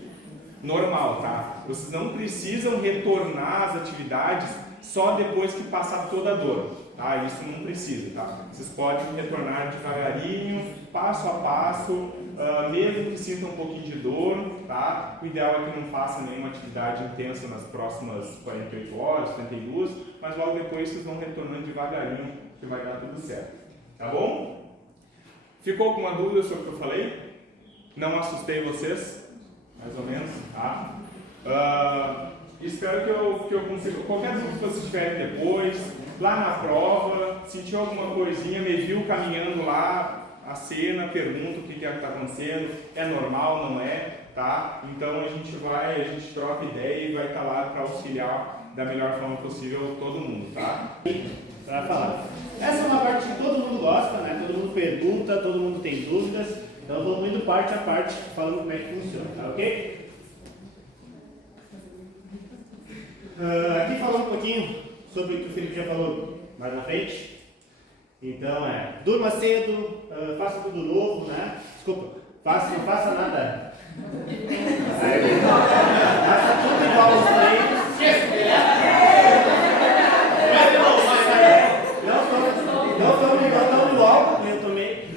Normal, tá? Vocês não precisam retornar às atividades só depois que passar toda a dor, tá? Isso não precisa, tá? Vocês podem retornar devagarinho, passo a passo, mesmo que sintam um pouquinho de dor, tá? O ideal é que não faça nenhuma atividade intensa nas próximas 48 horas, 32, mas logo depois vocês vão retornando devagarinho, que vai dar tudo certo, tá bom? Ficou alguma dúvida sobre o que eu falei? Não assustei vocês? Mais ou menos, tá? Espero que eu consiga. Qualquer dúvida que vocês tiverem depois, lá na prova, sentiu alguma coisinha, me viu caminhando lá, a cena, pergunta o que está acontecendo, é normal, não é, tá? Então a gente troca ideia e vai estar lá para auxiliar da melhor forma possível todo mundo, tá? Para falar. Essa é uma parte que todo mundo gosta, né? Todo mundo pergunta, todo mundo tem dúvidas. Então vamos indo parte a parte, falando como é que funciona, tá ok? Aqui falando um pouquinho sobre o que o Felipe já falou mais na frente. Então durma cedo, faça tudo novo, né? Desculpa, não faça nada. Faça tudo igual aos treinos. Não tome o álcool que eu tomei.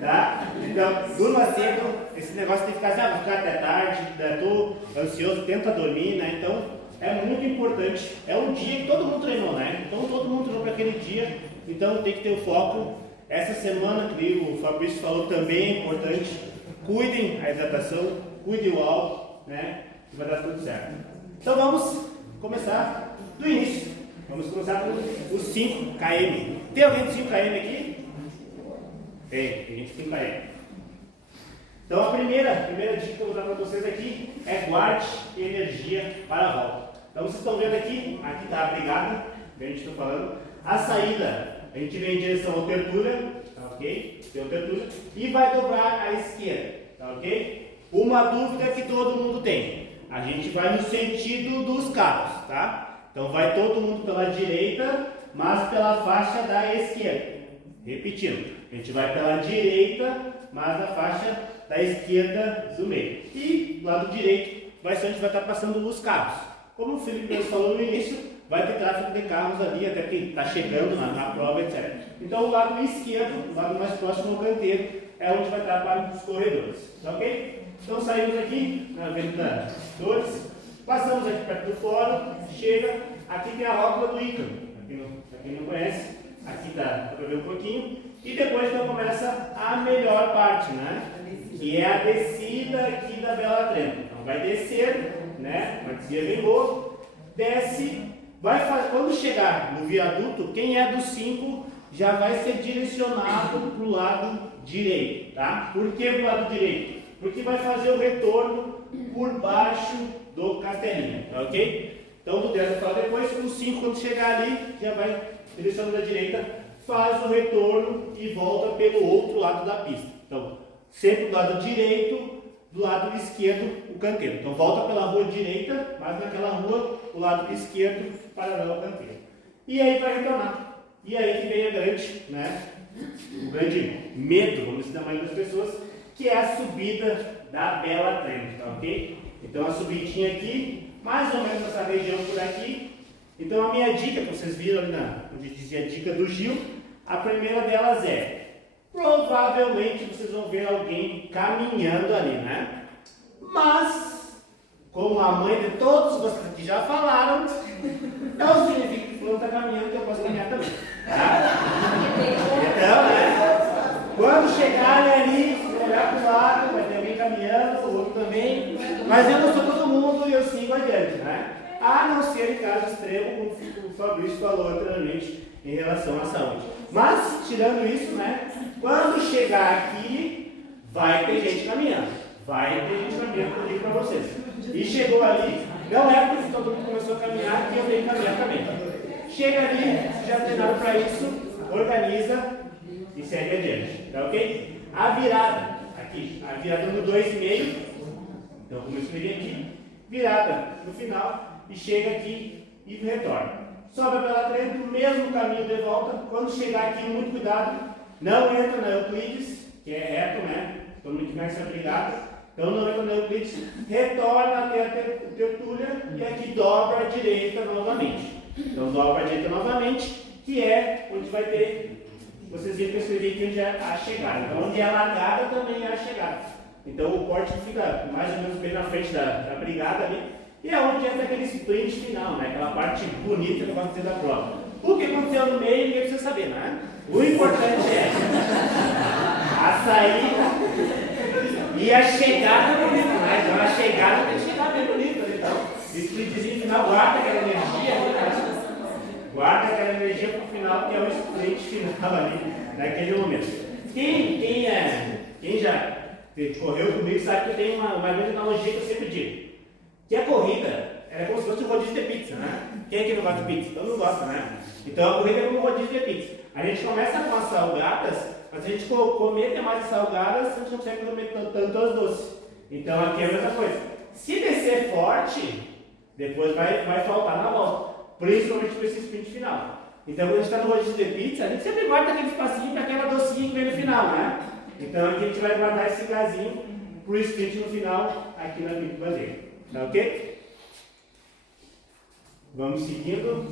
Tá? Então, durma cedo. Esse negócio de ficar assim, vou ficar até tarde, estou ansioso, tenta dormir, né? Então, é muito importante. É um dia que todo mundo treinou, né? Então, todo mundo treinou para aquele dia. Então, tem que ter o foco. Essa semana, que o Fabrício falou, também é importante. Cuidem a hidratação, cuidem o álcool, né? Que vai dar tudo certo. Então vamos começar do início. Vamos começar com os 5 km. Tem alguém de 5 km aqui? Tem gente de 5 km. Então a primeira dica que eu vou dar para vocês aqui é guarde energia para a volta. Então vocês estão vendo aqui está a brigada, que a gente está falando. A saída, a gente vem em direção à abertura, tá ok? Tem abertura, e vai dobrar à esquerda, tá ok? Uma dúvida que todo mundo tem, a gente vai no sentido dos carros, tá? Então vai todo mundo pela direita, mas pela faixa da esquerda. Repetindo, a gente vai pela direita, mas na faixa da esquerda do meio. E do lado direito vai ser onde vai estar passando os carros. Como o Felipe mesmo falou no início, vai ter tráfego de carros ali, até que está chegando na prova, etc. Então o lado esquerdo, o lado mais próximo ao canteiro, é onde vai estar para os corredores. Tá ok? Então saímos aqui na Avenida Dores, passamos aqui perto do fórum, chega, aqui tem a rótula do Ícaro. Para quem não conhece, aqui dá para ver um pouquinho. E depois então começa a melhor parte, né? Que é a descida aqui da Bela Trento. Então vai descer, né? Uma descida bem boa, desce, quando chegar no viaduto, quem é do 5 já vai ser direcionado para o lado direito, tá? Por que para o lado direito? Porque vai fazer o retorno por baixo do castelinho, tá ok? Então do 10 eu falo depois, o 5 quando chegar ali, já vai direcionando da direita, faz o retorno e volta pelo outro lado da pista. Então, sempre do lado direito, do lado esquerdo, o canteiro. Então volta pela rua direita, mas naquela rua, o lado esquerdo, paralelo ao canteiro. E aí vai retornar. E aí que vem o grande medo, vamos dizer, da maioria das pessoas, que é a subida da Bela Trento, tá ok? Então a subidinha aqui, mais ou menos nessa região por aqui. Então a minha dica, que vocês viram ali onde dizia a dica do Gil, a primeira delas é, provavelmente vocês vão ver alguém caminhando ali, né? Mas, como a mãe de todos vocês aqui já falaram, não significa que fulano está caminhando que eu posso caminhar também. Tá? Então, né? Quando chegarem ali, olhar para o lado, vai ter alguém caminhando, o outro também. Mas eu não sou todo mundo e eu sigo adiante, né? A não ser em caso extremo, como o Fabrício falou anteriormente, em relação à saúde. Mas, tirando isso, né? Quando chegar aqui, vai ter gente caminhando. Vai ter gente caminhando, que eu digo para vocês. E chegou ali, não é porque todo mundo começou a caminhar que eu tenho que caminhar também. Chega ali, já treinaram para isso, organiza e segue adiante. Tá ok? A virada, aqui, a virada no 2,5. Então, como eu escrevi aqui, virada no final e chega aqui e retorna. Sobe pela Trento, o mesmo caminho de volta. Quando chegar aqui, muito cuidado, não entra na Euclides, que é reto, né? Todo mundo que conhece a brigada. Então não entra na Euclides, retorna até a Tertúlia e aqui dobra à direita novamente. Então dobra à direita novamente, que é onde vai ter, vocês viram que eu escrevi aqui onde é a chegada. Então onde é a largada também é a chegada. Então o pórtico fica mais ou menos bem na frente da brigada ali. E é onde entra aquele sprint final, né? Aquela parte bonita que vai acontecer da prova. O que aconteceu no meio, ninguém precisa saber, né? O importante é a saída e a chegada bonita, né? Então a chegada tem que chegar bem bonita, né? Então, o sprintzinho final guarda aquela energia, né? Guarda aquela energia para o final, que é o sprint final ali, naquele momento. Quem já correu comigo sabe que eu tenho uma grande analogia que eu sempre digo. Que a corrida é como se fosse um rodízio de pizza, né? Quem é que não gosta de pizza? Todo mundo gosta, né? Então a corrida é como um rodízio de pizza. A gente começa com as salgadas, mas se a gente comer demais as salgadas, a gente não consegue comer tanto as doces. Então aqui é a mesma coisa. Se descer forte, depois vai faltar na volta. Principalmente para esse sprint final. Então quando a gente está no rodízio de pizza, a gente sempre guarda aquele espacinho para aquela docinha que vem no final, né? Então aqui a gente vai guardar esse gazinho para o sprint no final, aqui na bandeira. Tá ok? Vamos seguindo.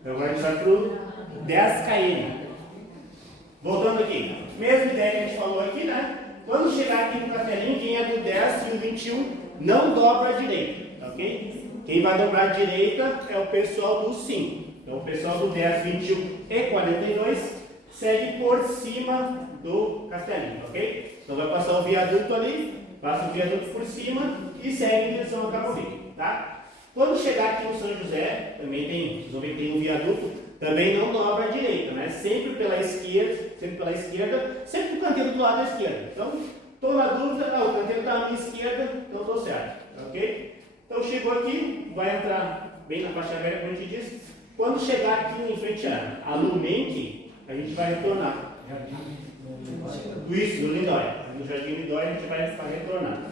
Então agora a gente vai para o 10 km. Voltando aqui. Mesma ideia que a gente falou aqui, né? Quando chegar aqui no castelinho, quem é do 10 e o 21 não dobra a direita. Tá ok? Quem vai dobrar a direita é o pessoal do 5. Então o pessoal do 10, 21 e 42 segue por cima do castelinho. Ok? Então vai passar o viaduto ali. Passa o viaduto por cima e segue em direção ao Cabo Vigo. tá? Quando chegar aqui no São José, também tem, vocês vão ver que tem um viaduto, também não dobra à direita, né? Sempre pela esquerda, sempre com o canteiro do lado da esquerda. Então, estou na dúvida, não, o canteiro está à minha esquerda, então estou certo, ok? Então chegou aqui, vai entrar bem na faixa velha, como a gente disse. Quando chegar aqui em frente a Lumenque, a gente vai retornar. Isso, no Lindóia. No Jardim Lindóia a gente vai retornar.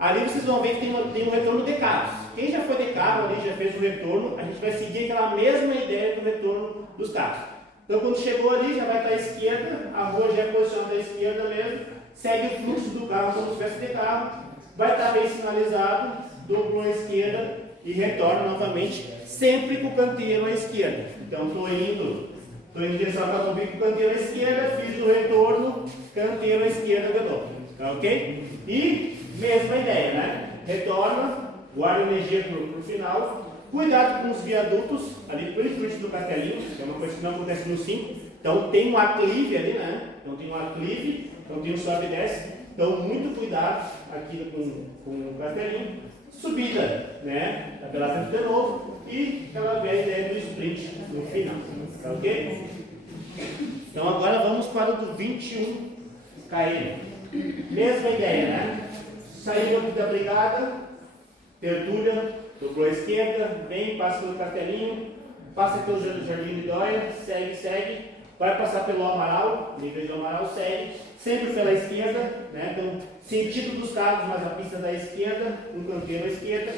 Ali vocês vão ver que tem um retorno de carros. Quem já foi de carro ali, já fez o retorno, a gente vai seguir aquela mesma ideia do retorno dos carros. Então quando chegou ali, já vai estar à esquerda, a rua já é posicionada à esquerda mesmo, segue o fluxo do carro como se fosse de carro, vai estar bem sinalizado, dobrou à esquerda e retorna novamente, sempre com o canteiro à esquerda. Então estou indo em direção ao Catubi com o canteiro à esquerda, fiz o retorno, canteiro à esquerda de novo. Ok? E mesma ideia, né? Retorna, guarda energia para o final, cuidado com os viadutos, ali principalmente do Castelinho, que é uma coisa que não acontece no 5. Então tem um aclive ali, né? Então tem um aclive, então tem um sobe e desce. Então muito cuidado aqui com o Castelinho. Subida, né? Tabelação de novo e aquela velha ideia do sprint no final. Tá ok? Então agora vamos para o do 21 km. Mesma ideia, né? Saiu aqui da brigada, tertúlia, dobrou à esquerda, vem, passa pelo Castelinho, passa pelo Jardim Lindóia, segue, vai passar pelo Amaral, nível do Amaral, segue, sempre pela esquerda, né? Então, sentido dos carros, mas a pista da esquerda, um canteiro à esquerda,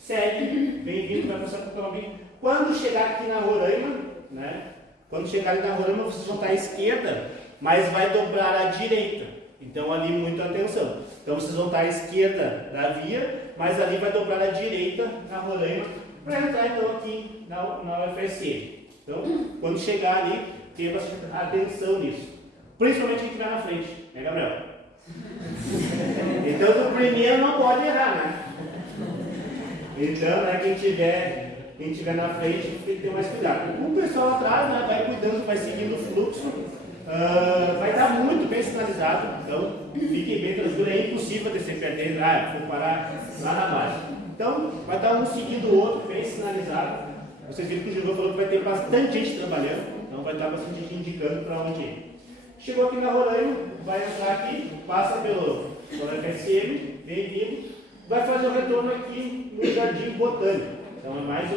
segue, vem vindo, vai passar pelo caminho. Quando chegar aqui na Roraima, né? Quando chegar ali na Roraima, vocês vão estar à esquerda, mas vai dobrar à direita. Então, ali, muita atenção. Então, vocês vão estar à esquerda da via, mas ali vai dobrar à direita na Roraima, para entrar, então, aqui na UFSM. Então, quando chegar ali, tenha bastante atenção nisso. Principalmente quem estiver na frente, né, Gabriel? Então, o primeiro não pode errar, né? Então, né, quem estiver na frente tem que ter mais cuidado. O pessoal atrás, né, vai cuidando, vai seguindo o fluxo, vai estar muito bem sinalizado. Então, fiquem bem tranquilos, é impossível descer perdendo, vou parar lá na base. Então, vai estar um seguindo o outro, bem sinalizado. Vocês viram que o Gilvan falou que vai ter bastante gente trabalhando, então vai estar bastante gente indicando para onde ir. Chegou aqui na Roraima, vai entrar aqui, passa pelo FSM, vem vindo, vai fazer o retorno aqui no Jardim Botânico. Então é mais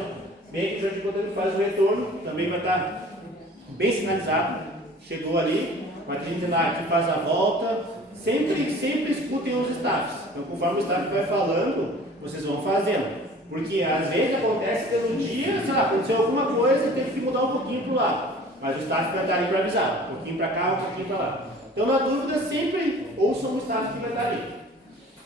bem que o Jardim Botânico faz o retorno, também vai estar bem sinalizado. Chegou ali, vai ter lá que faz a volta. Sempre escutem os staffs. Então conforme o staff vai falando, vocês vão fazendo. Porque às vezes acontece que no dia, sei lá, aconteceu alguma coisa e teve que mudar um pouquinho para o lado. Mas o staff vai estar ali para avisar, um pouquinho para cá, um pouquinho para lá. Então, na dúvida, sempre ouçam o staff que vai estar ali.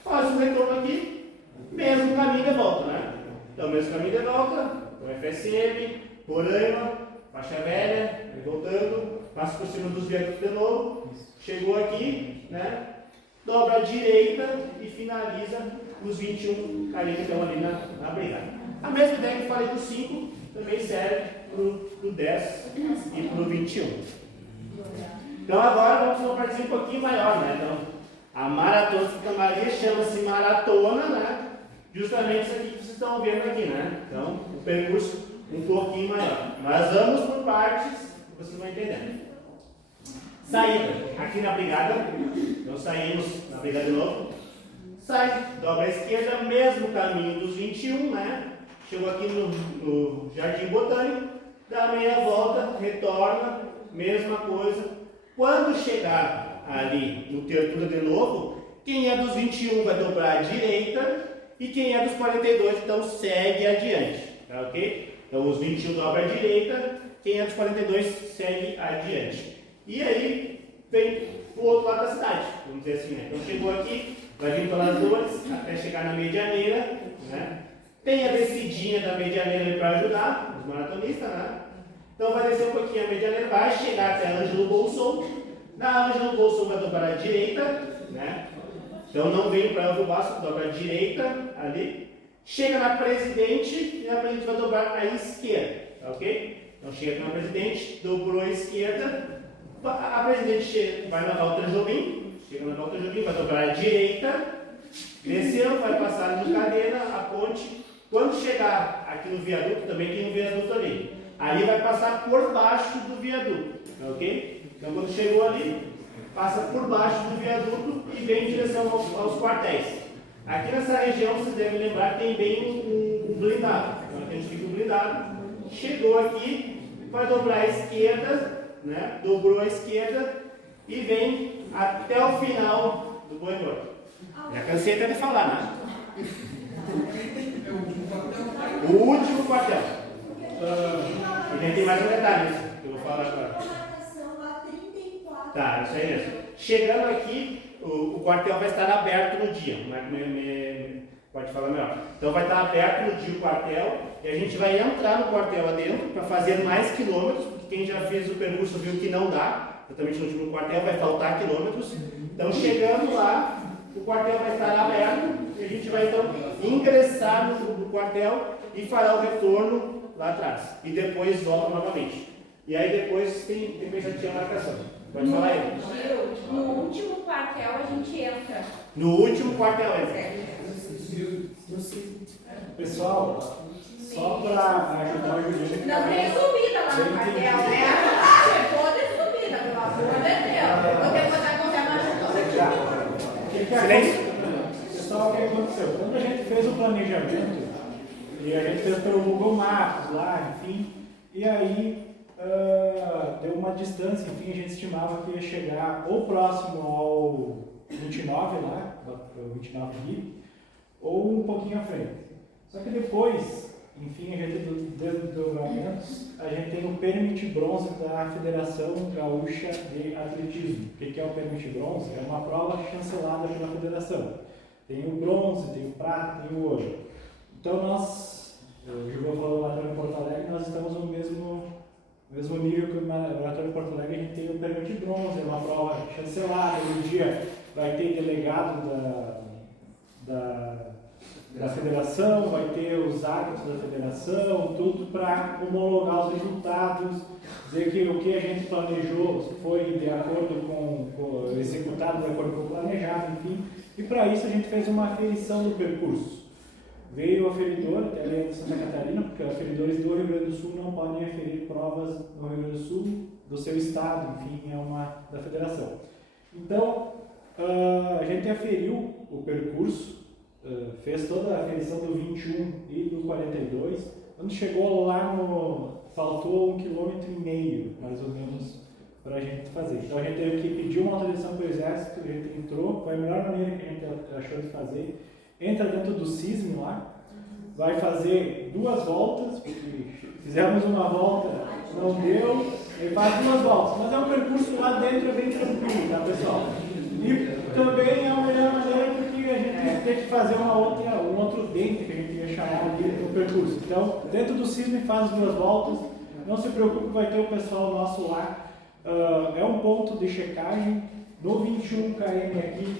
Faz um retorno aqui, mesmo caminho de volta, né? Então, mesmo caminho de volta, o FSM, Roraima, Faixa Velha, voltando, passa por cima dos viadutos de novo, chegou aqui, né? Dobra à direita e finaliza os 21 km que estão ali na brigada. A mesma ideia que eu falei do 5 também serve para o 10 e para o 21. Então agora vamos para uma partezinha um pouquinho maior, né? Então, a Maratona de Santa Maria chama-se maratona, né? Justamente isso aqui que vocês estão vendo aqui, né? Então, o percurso um pouquinho maior. Mas vamos por partes, vocês vão entendendo. Saída, aqui na brigada, então saímos na brigada de novo, sai, dobra à esquerda, mesmo caminho dos 21, né? Chegou aqui no Jardim Botânico, dá meia volta, retorna, mesma coisa. Quando chegar ali no Tertúlia de novo, quem é dos 21 vai dobrar à direita e quem é dos 42 então segue adiante, tá ok? Então os 21 dobra à direita, quem é dos 42 segue adiante. E aí vem para o outro lado da cidade, vamos dizer assim, né? Então chegou aqui, vai vir pelas ruas até chegar na Medianeira, né? Tem a descidinha da Medianeira para ajudar os maratonistas, né? Então vai descer um pouquinho a Medianeira, vai chegar até Ângelo Bolson. Na Ângelo Bolson vai dobrar à direita, né? Então não vem para Ângelo Bolson, dobra à direita ali. Chega na Presidente e na Presidente vai dobrar à esquerda, tá ok? Então chega aqui na Presidente, dobrou à esquerda. A Presidente vai na Walter Jobim, chega na Walter Jobim, vai dobrar à direita. Desceu, vai passar no Cadena, a ponte, Quando chegar aqui no viaduto, também tem um viaduto ali. Ali vai passar por baixo do viaduto, ok? Então quando chegou ali, passa por baixo do viaduto e vem em direção aos quartéis. Aqui nessa região, vocês devem lembrar, tem bem um blindado. Então aqui a gente fica um blindado. Chegou aqui, vai dobrar à esquerda, né? Dobrou à esquerda e vem até o final do Boi Gordo. Já cansei até de falar, né? O último quartel. E nem tem mais um detalhe nisso que eu vou falar agora. Tá, isso aí mesmo. Chegando aqui, o quartel vai estar aberto no dia. Pode falar melhor. Então vai estar aberto no dia o quartel e a gente vai entrar no quartel adentro para fazer mais quilômetros, porque quem já fez o percurso viu que não dá, exatamente no último quartel vai faltar quilômetros. Então chegando lá, o quartel vai estar aberto e a gente vai então ingressar no quartel e fará o retorno lá atrás. E depois volta novamente. E aí depois depois já tinha a marcação. Pode falar aí. No último quartel a gente entra. No último quartel entra. Pessoal, só para ajudar o Juliano. Não tem subida lá no quartel, né? Chegou de subida, pelo amor de Deus. Vou ter que botar qualquer Pessoal, o que aconteceu? Quando a gente fez o planejamento, e a gente fez pelo Google Maps lá, enfim, e aí deu uma distância, enfim, a gente estimava que ia chegar ou próximo ao 29 lá, o 29 aqui, ou um pouquinho à frente. Só que depois, enfim, a gente dos desdobramentos, a gente tem o Permit Bronze da Federação Gaúcha de Atletismo. O que é o Permit Bronze? É uma prova chancelada pela federação. Tem o bronze, tem o prata, tem o ouro. Então nós, o Gilberto falou lá em Porto Alegre, nós estamos no mesmo nível que o Maratona de Porto Alegre. A gente tem o Permit Bronze, é uma prova chancelada. Um dia vai ter delegado da federação, vai ter os árbitros da federação, tudo para homologar os resultados, dizer que o que a gente planejou foi de acordo com executado de acordo com o planejado, enfim. E para isso a gente fez uma aferição do percurso. Veio o aferidor, até ali de Santa Catarina, porque aferidores do Rio Grande do Sul não podem aferir provas no Rio Grande do Sul, do seu estado, enfim, é uma da federação. Então, a gente aferiu o percurso, fez toda a aferição do 21 e do 42. Quando chegou lá faltou 1,5 km, mais ou menos, para a gente fazer. Então a gente teve que pedir uma autorização para o Exército, a gente entrou, foi a melhor maneira que a gente achou de fazer. Entra dentro do CISM lá, vai fazer 2 voltas, porque fizemos uma volta, não deu, ele faz 2 voltas, mas é um percurso lá dentro, é bem tranquilo, tá, pessoal? E também é a melhor maneira porque a gente tem que fazer um outro dente que a gente ia chamar ali no percurso. Então, dentro do CISM faz 2 voltas, não se preocupe, vai ter o pessoal nosso lá. É um ponto de checagem. No 21 km aqui,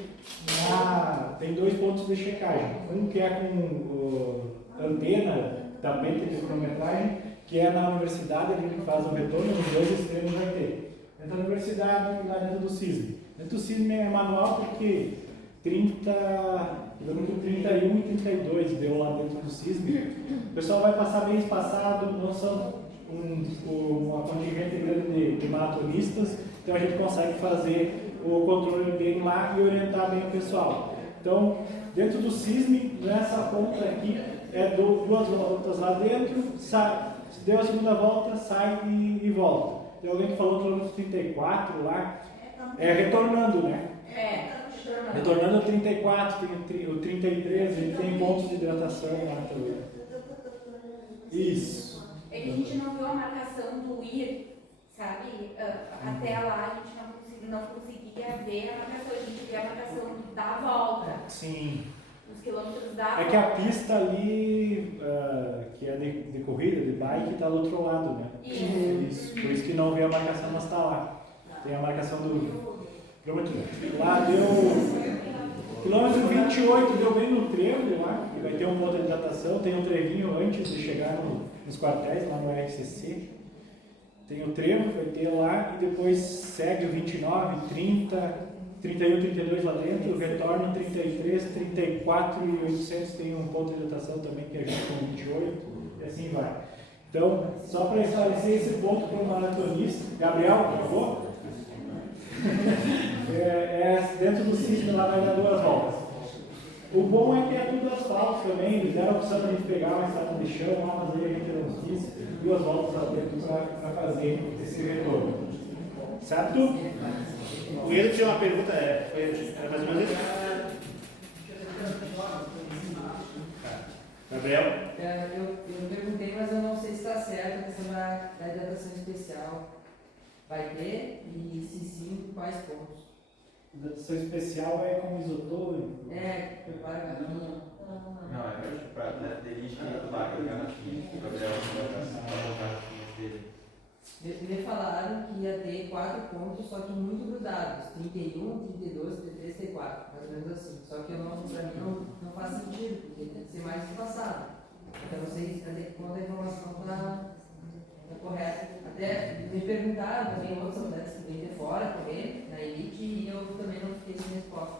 tem 2 pontos de checagem. Um que é com antena, também tem cronometragem, que é na universidade, ali que faz o retorno, nos 2 extremos vai ter. Dentro da universidade e lá dentro do CISM. Dentro do CISM é manual porque 31 e 32 deu lá dentro do CISM. O pessoal vai passar bem espaçado, não são uma contingente grande de maratonistas, então a gente consegue fazer o controle bem lá e orientar bem o pessoal. Então, dentro do CISM, nessa ponta aqui, 2 voltas lá dentro, sai, deu a segunda volta, sai e volta. Tem alguém que falou quilômetro 34 lá, retornando, né? Retornando o 34, tem o 33, ele tem pontos de hidratação lá também. Isso. É que a gente não viu a marcação do ir, sabe? Até lá a gente não conseguia ver a marcação, a gente via a marcação da volta. Sim. Os quilômetros da volta. É que a pista ali, que é de corrida, de bike, está do outro lado, né? Isso. Por isso que não vê a marcação, mas está lá. Tem a marcação do quilômetro. Lá deu... Quilômetro 28 deu bem no trevo lá, que vai ter um ponto de hidratação, tem um trevinho antes de chegar nos quartéis, lá no RCC. Tem o trevo, vai ter lá, e depois segue o 29, 30, 31, 32 lá dentro, retorno 33, 34 e 800 tem um ponto de hidratação também que ajuda com 28 e assim vai. Então, só para esclarecer esse ponto para o maratonista, Gabriel, por favor, dentro do sítio lá vai dar 2 voltas. O bom é que é tudo asfalto também, eles deram a opção de a gente pegar uma estrada de chão, lá fazer, a gente não quis, 2 voltas lá dentro para fazer esse retorno. Certo? O Edu tinha uma pergunta, era mais ou menos isso? Gabriel? Eu perguntei, mas eu não sei se está certo a questão da hidratação especial. Vai ter? E se sim, quais pontos? Hidratação especial é com isotônico. Prepara a garrafinha. Não, é para característica do lago, garrafinha. O Gabriel vai garrafinhas dele. Me falaram que ia ter 4 pontos, só que muito grudados. 31, 32, 33, 34. Mais ou menos assim. Só que para mim não faz sentido, porque tem que ser mais espaçado. Então não sei quando a informação está correta. Até me perguntaram também outros atletas que vêm de fora correr na elite e eu também não fiquei sem resposta.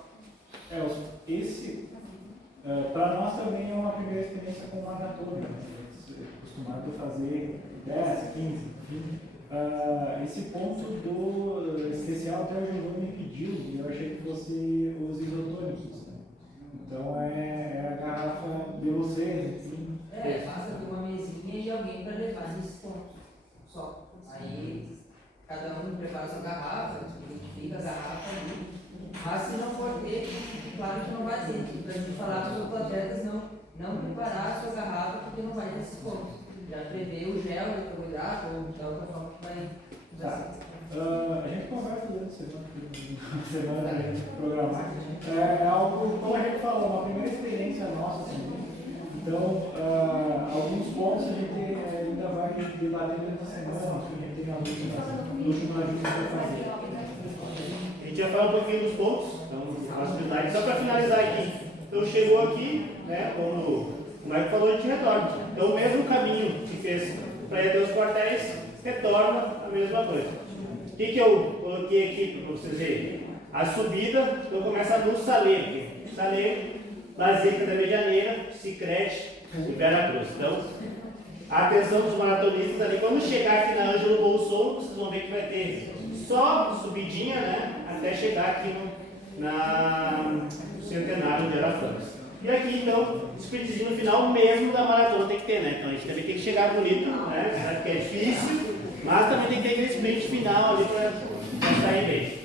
Para nós também é uma primeira experiência com maratona. Acostumado a fazer 10, 15, 20. Esse ponto do especial até o Giovanni me pediu e eu achei que fosse os isotônicos. Né? Então é a garrafa de vocês, enfim. Basta ter uma mesinha e alguém para levar nesses pontos. Só. Aí cada um prepara a sua garrafa, identifica a garrafa ali. Mas se não for ter, claro que não vai ter. Para a gente falar para os outros atletas não preparar a sua garrafa porque não vai ter esses pontos. Já prevê o gel, o carboidrato ou da outra forma que vai usar. A gente conversa durante a semana, a gente programar. É algo, como a gente falou, uma primeira experiência nossa também. Então, alguns pontos a gente ainda vai debater durante a semana, que a gente tem no último ajuste para fazer. A gente já fala um pouquinho dos pontos, então, as atividades. Só para finalizar aqui. Então, chegou aqui, né, como o Mike falou, a gente retorna. Então, o mesmo caminho que fez para ir até os quartéis, retorna a mesma coisa. O que eu coloquei aqui para vocês verem? A subida, então começa no Salê. Salê, Lazeca da Medianeira, Sicredi e Vera Cruz. Então, a atenção dos maratonistas ali, quando chegar aqui na Ângelo Bolson, vocês vão ver que vai ter só subidinha, né, até chegar aqui no Centenário de Araçuas. E aqui, então, sprintzinho no final mesmo da maratona tem que ter, né? Então a gente também tem que chegar bonito, né? Sabe que é difícil, mas também tem que ter aquele sprint final ali para sair bem.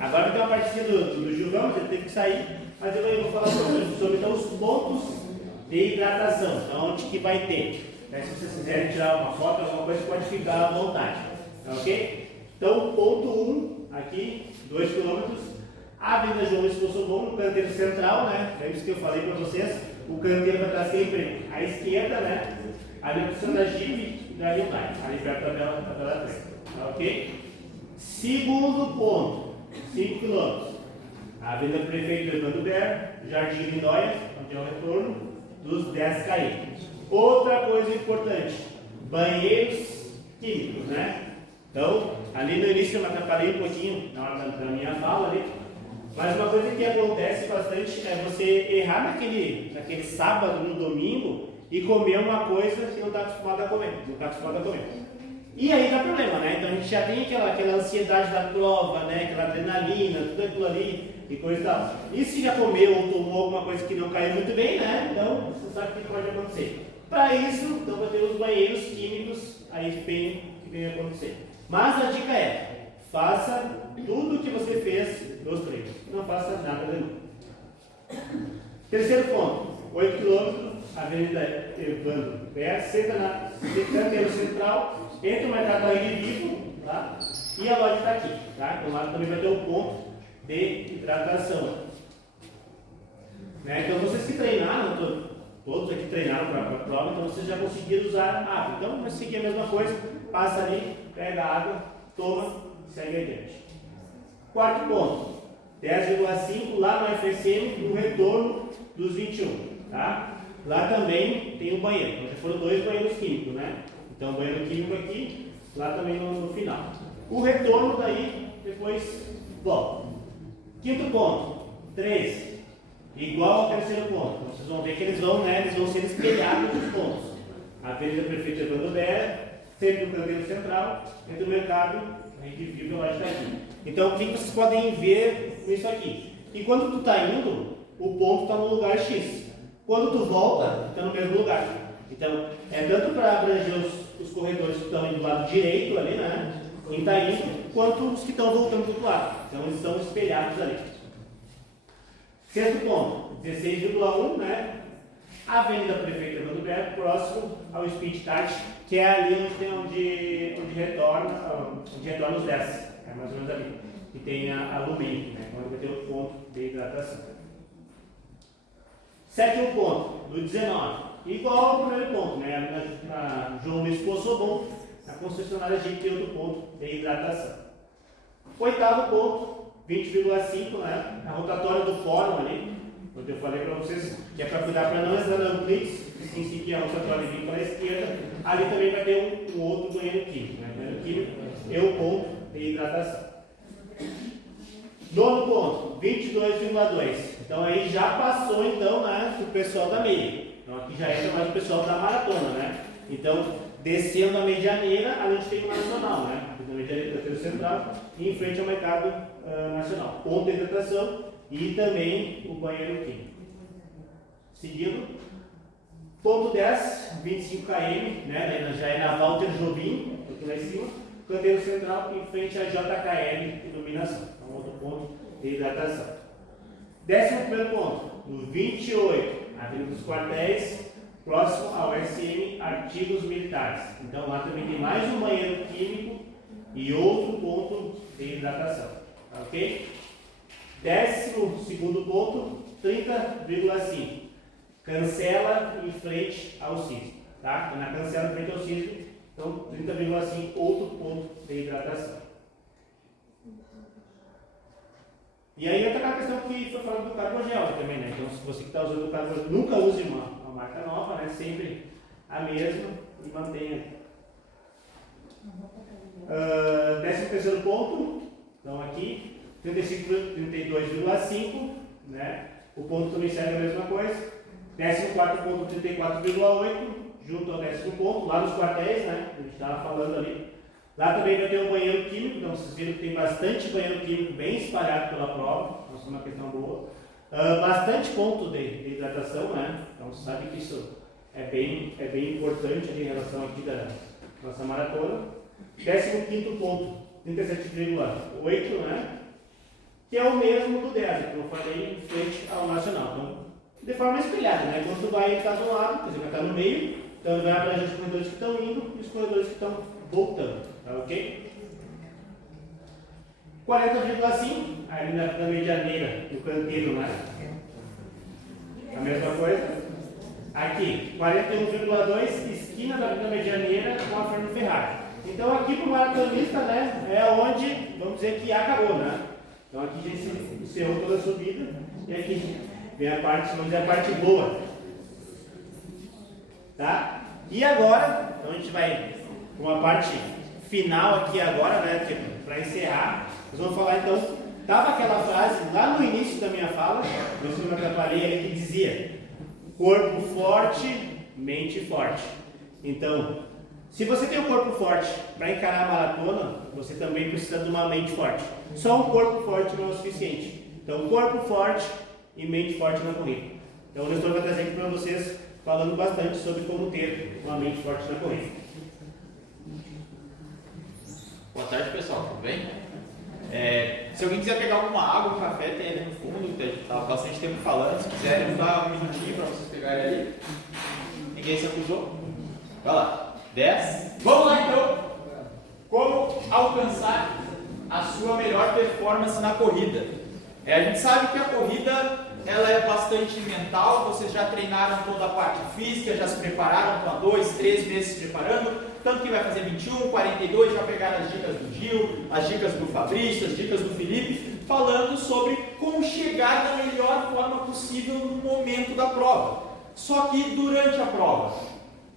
Agora tem uma partezinha do Gilvão, ele teve que sair, mas eu vou falar sobre então, os pontos de hidratação, então, onde que vai ter. Né? Se vocês quiserem tirar uma foto, alguma coisa, pode ficar à vontade. Tá, ok? Então, ponto 1, aqui, 2 km. A Avenida João Esposo Bom, no canteiro central, né? Lembra que eu falei para vocês? O canteiro vai estar sempre à esquerda, né? Ali na opção da Jeep e da Hyundai, ali perto da Bela Trem. Tá, ok? Segundo ponto, 5 km. A Avenida Prefeito Evandro Ber, Jardim Lindóia, onde é o retorno dos 10 km. Outra coisa importante, banheiros químicos, né? Então, ali no início eu me atrapalhei um pouquinho na hora da minha fala ali. Mas uma coisa que acontece bastante é você errar naquele sábado, no domingo, e comer uma coisa que não está acostumado a comer. E aí dá problema, né? Então a gente já tem aquela ansiedade da prova, né? Aquela adrenalina, tudo aquilo ali e coisa e tal. E se já comeu ou tomou alguma coisa que não caiu muito bem, né? Então você sabe o que pode acontecer. Para isso, então vai ter os banheiros químicos aí que vem acontecer. Mas a dica é, faça tudo o que você fez nos treinos. Não faça nada de novo. Terceiro ponto, 8 km, Avenida Evandro Ber, canteiro central, entra o mercado aí de vivo, tá? E a loja está aqui, tá? Então lá também vai ter um ponto de hidratação. Né? Então vocês que treinaram, todos aqui treinaram para a prova, então vocês já conseguiram usar água. Então vai seguir a mesma coisa, passa ali, pega a água, toma, segue adiante. Quarto ponto, 10,5 lá no FSM, no retorno dos 21, tá? Lá também tem um banheiro, então já foram 2 banheiros químicos, né? Então banheiro químico aqui, lá também no final. O retorno daí, depois Bom, quinto ponto, 3. Igual ao terceiro ponto. Então, vocês vão ver que eles vão ser espelhados os pontos. A Avenida Prefeito Evandro Bera, sempre no canteiro central, entre o mercado, a gente vive a loja daqui. Então, o que vocês podem ver com isso aqui? E quando tu está indo, o ponto está no lugar X. Quando tu volta, está no mesmo lugar. Então, é tanto para abranger os corredores que estão indo do lado direito ali, né? Quem está indo, quanto os que estão voltando do outro lado. Então, eles estão espelhados ali. Sexto ponto, 16,1, né? Avenida Prefeito Evandro Bera, próximo ao Speed Kart, que é ali onde retorna os 10. É mais ou menos ali. Que tem a Lumine, né? Onde vai ter o ponto de hidratação. Sétimo ponto, do 19. Igual ao primeiro ponto, né? Na João Luiz Possobon, a concessionária Jeep tem outro ponto de hidratação. Oitavo ponto, 20,5, né? A rotatória do fórum ali, onde eu falei para vocês que é para cuidar para não entrar na Euclides, sim, seguir a rotatória e vir para a esquerda. Ali também vai ter um outro banheiro químico, né? Banheiro químico e o ponto de hidratação. Nono ponto, 22,2. Então aí já passou então, né, o pessoal da meia. Então aqui já entra mais o pessoal da maratona, né? Então, descendo a Medianeira, a gente tem o Nacional, né? Na Medianeira do Canteiro Central e em frente ao Mercado Nacional. Ponto de hidratação e também o banheiro químico. Seguindo, ponto 10, 25 km, né? Já é na Walter Jobim, aqui lá em cima. Canteiro Central em frente à JKL Iluminação. Então, outro ponto de hidratação. 11º ponto, no 28, Avenida dos Quartéis, próximo ao SM Artigos Militares. Então lá também tem mais um banheiro químico e outro ponto de hidratação. Ok? 12º ponto, 30,5. Cancela em frente ao CISM. Tá? Na cancela em frente ao CISM, então 30,5, outro ponto de hidratação. E aí entra aquela questão que foi falando do Carbogel também, né? Então, se você que está usando o Carbogel, nunca use uma marca nova, né? Sempre a mesma e mantenha. 13º ponto, então aqui, 32,5, né? O ponto também serve a mesma coisa. 14º ponto, 34,8, junto ao 10º ponto, lá nos quartéis, né? A gente estava falando ali. Lá também vai ter um banheiro químico, então vocês viram que tem bastante banheiro químico bem espalhado pela prova, então isso é uma questão boa. Bastante ponto de hidratação, né? Então você sabe que isso é bem importante ali em relação aqui da nossa maratona. 15º ponto, 37,8, né? Que é o mesmo do 10, que eu falei em frente ao Nacional. Então, de forma espelhada, né? Quando tu vai estar do lado, quer dizer, vai estar no meio, então vai abranger os corredores que estão indo e os corredores que estão voltando, tá ok? 40,5, ali na Medianeira, no canteiro, né? A mesma coisa. Aqui, 41,2, esquina da Medianeira com a Fernando Ferrari. Então aqui para o maratonista, né, é onde, vamos dizer que acabou, né? Então aqui já encerrou toda a subida e aqui vem a parte, vamos dizer, a parte boa. Tá? E agora, então a gente vai com uma parte final aqui agora, né, para encerrar. Nós vamos falar então, estava aquela frase lá no início da minha fala, eu me atrapalhei ali, que dizia: corpo forte, mente forte. Então, se você tem um corpo forte para encarar a maratona, você também precisa de uma mente forte. Só um corpo forte não é o suficiente. Então, corpo forte e mente forte na corrida. Então, o Nestor vai trazer aqui para vocês, falando bastante sobre como ter uma mente forte na corrida. Boa tarde, pessoal, tudo bem? Se alguém quiser pegar alguma água, um café, tem ali no fundo, a gente está bastante tempo falando. Se quiserem, dar um minutinho para vocês pegarem ali. Ninguém se acusou? Vai lá, 10. Vamos lá então! Como alcançar a sua melhor performance na corrida? A gente sabe que a corrida ela é bastante mental, vocês já treinaram toda a parte física, já se prepararam, estão há 2, 3 meses se preparando, tanto que vai fazer 21, 42, já pegaram as dicas do Gil, as dicas do Fabrício, as dicas do Felipe, falando sobre como chegar da melhor forma possível no momento da prova. Só que durante a prova,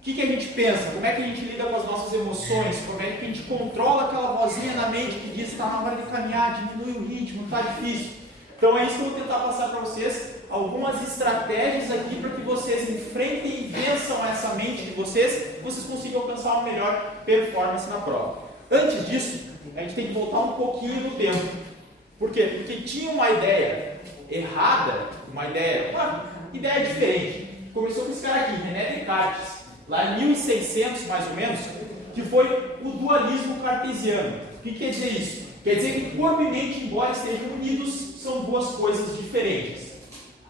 que a gente pensa? Como é que a gente lida com as nossas emoções? Como é que a gente controla aquela vozinha na mente que diz que está na hora de caminhar, diminui o ritmo, está difícil? Então é isso que eu vou tentar passar para vocês, algumas estratégias aqui para que vocês enfrentem e vençam essa mente de vocês, que vocês consigam alcançar uma melhor performance na prova. Antes disso, a gente tem que voltar um pouquinho no tempo. Por quê? Porque tinha uma ideia errada, uma ideia diferente. Começou com esse cara aqui, René Descartes, lá em 1600 mais ou menos, que foi o dualismo cartesiano. O que quer dizer isso? Quer dizer que corpo e mente, embora estejam unidos, são duas coisas diferentes.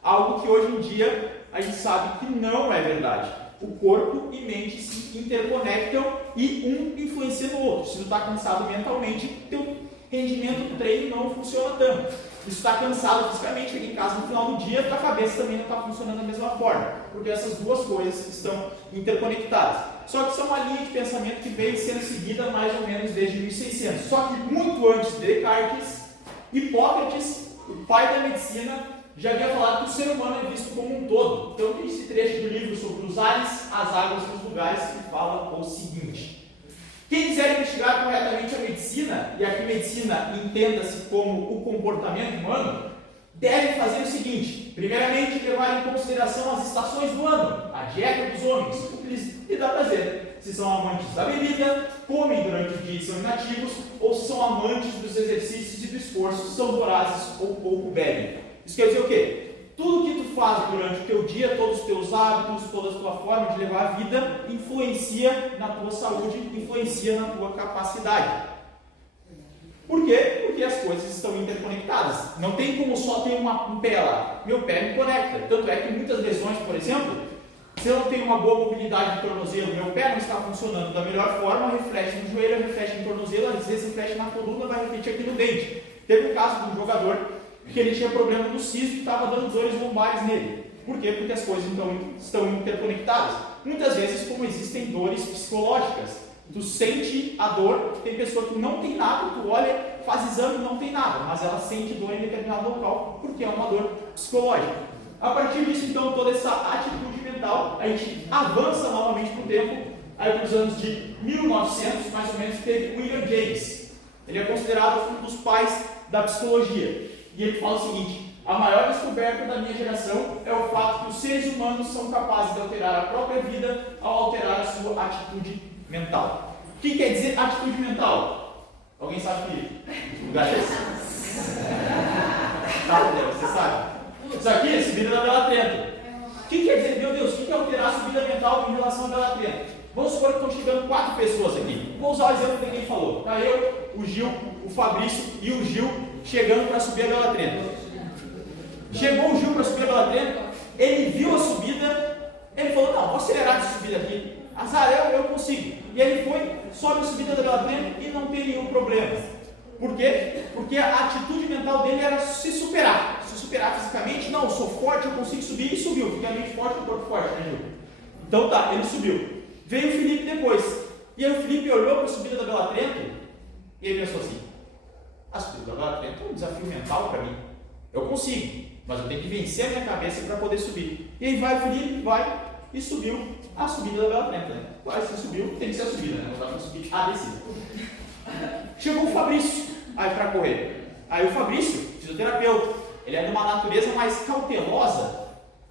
Algo que hoje em dia a gente sabe que não é verdade. O corpo e mente se interconectam e um influencia no outro. Se tu está cansado mentalmente, teu rendimento do treino não funciona tanto. Se tu está cansado fisicamente, chega em casa no final do dia, tua cabeça também não está funcionando da mesma forma, porque essas duas coisas estão interconectadas. Só que isso é uma linha de pensamento que vem sendo seguida mais ou menos desde 1600. Só que muito antes de Descartes, Hipócrates, o pai da medicina, já havia falado que o ser humano é visto como um todo. Então tem esse trecho do livro sobre os ares, as águas e os lugares que fala o seguinte: quem quiser investigar corretamente a medicina, e aqui medicina entenda-se como o comportamento humano, deve fazer o seguinte: primeiramente levar em consideração as estações do ano, a dieta dos homens, o que lhes dá prazer. Se são amantes da bebida, comem durante o dia e são inativos, ou se são amantes dos exercícios e do esforço, são vorazes ou pouco bebem. Isso quer dizer o quê? Tudo que tu faz durante o teu dia, todos os teus hábitos, toda a tua forma de levar a vida, influencia na tua saúde, influencia na tua capacidade. Por quê? Porque as coisas estão interconectadas. Não tem como só ter um pé lá. Meu pé me conecta. Tanto é que muitas lesões, por exemplo, se eu não tenho uma boa mobilidade de tornozelo, meu pé não está funcionando da melhor forma, reflete no joelho, reflete no tornozelo, às vezes reflete na coluna, vai refletir aqui no dente. Teve um caso de um jogador que ele tinha problema no siso e estava dando dores lombares nele. Por quê? Porque as coisas então estão interconectadas. Muitas vezes, como existem dores psicológicas, tu sente a dor, tem pessoa que não tem nada, tu olha, faz exame e não tem nada, mas ela sente dor em determinado local, porque é uma dor psicológica. A partir disso, então, toda essa atitude mental, a gente avança novamente para o tempo, aí para os anos de 1900, mais ou menos, teve William James. Ele é considerado um dos pais da psicologia. E ele fala o seguinte: a maior descoberta da minha geração é o fato que os seres humanos são capazes de alterar a própria vida ao alterar a sua atitude mental. O que quer dizer atitude mental? Alguém sabe que lugar é esse? Tá, você sabe? Isso aqui é subida da Bela Trento. O que quer dizer, meu Deus, o que é alterar a subida mental em relação à Bela Trento? Vamos supor que estão chegando 4 pessoas aqui. Vou usar o exemplo que ninguém falou. Tá eu, o Gil, o Fabrício e o Gil chegando para subir a Bela Trento. Chegou o Gil para subir a Bela Trento, ele viu a subida, ele falou: não, vou acelerar essa subida aqui. Azar, eu consigo. E ele foi, sobe a subida da Bela Trento e não tem nenhum problema. Por quê? Porque a atitude mental dele era se superar. Se superar fisicamente, não, eu sou forte, eu consigo subir, e subiu. Porque a mente forte, o corpo forte, né, Gil? Então tá, ele subiu. Veio o Felipe depois. E aí o Felipe olhou para a subida da Bela Trento e ele pensou assim: a subida da Bela Trento é um desafio mental para mim. Eu consigo, mas eu tenho que vencer a minha cabeça para poder subir. E aí vai o Felipe, vai e subiu a subida da Bela Trento. Né? Vai, se subiu, tem que ser a subida, né? Não dá para subir a descida. Chegou o Fabrício aí para correr. Aí o Fabrício, fisioterapeuta, ele é de uma natureza mais cautelosa.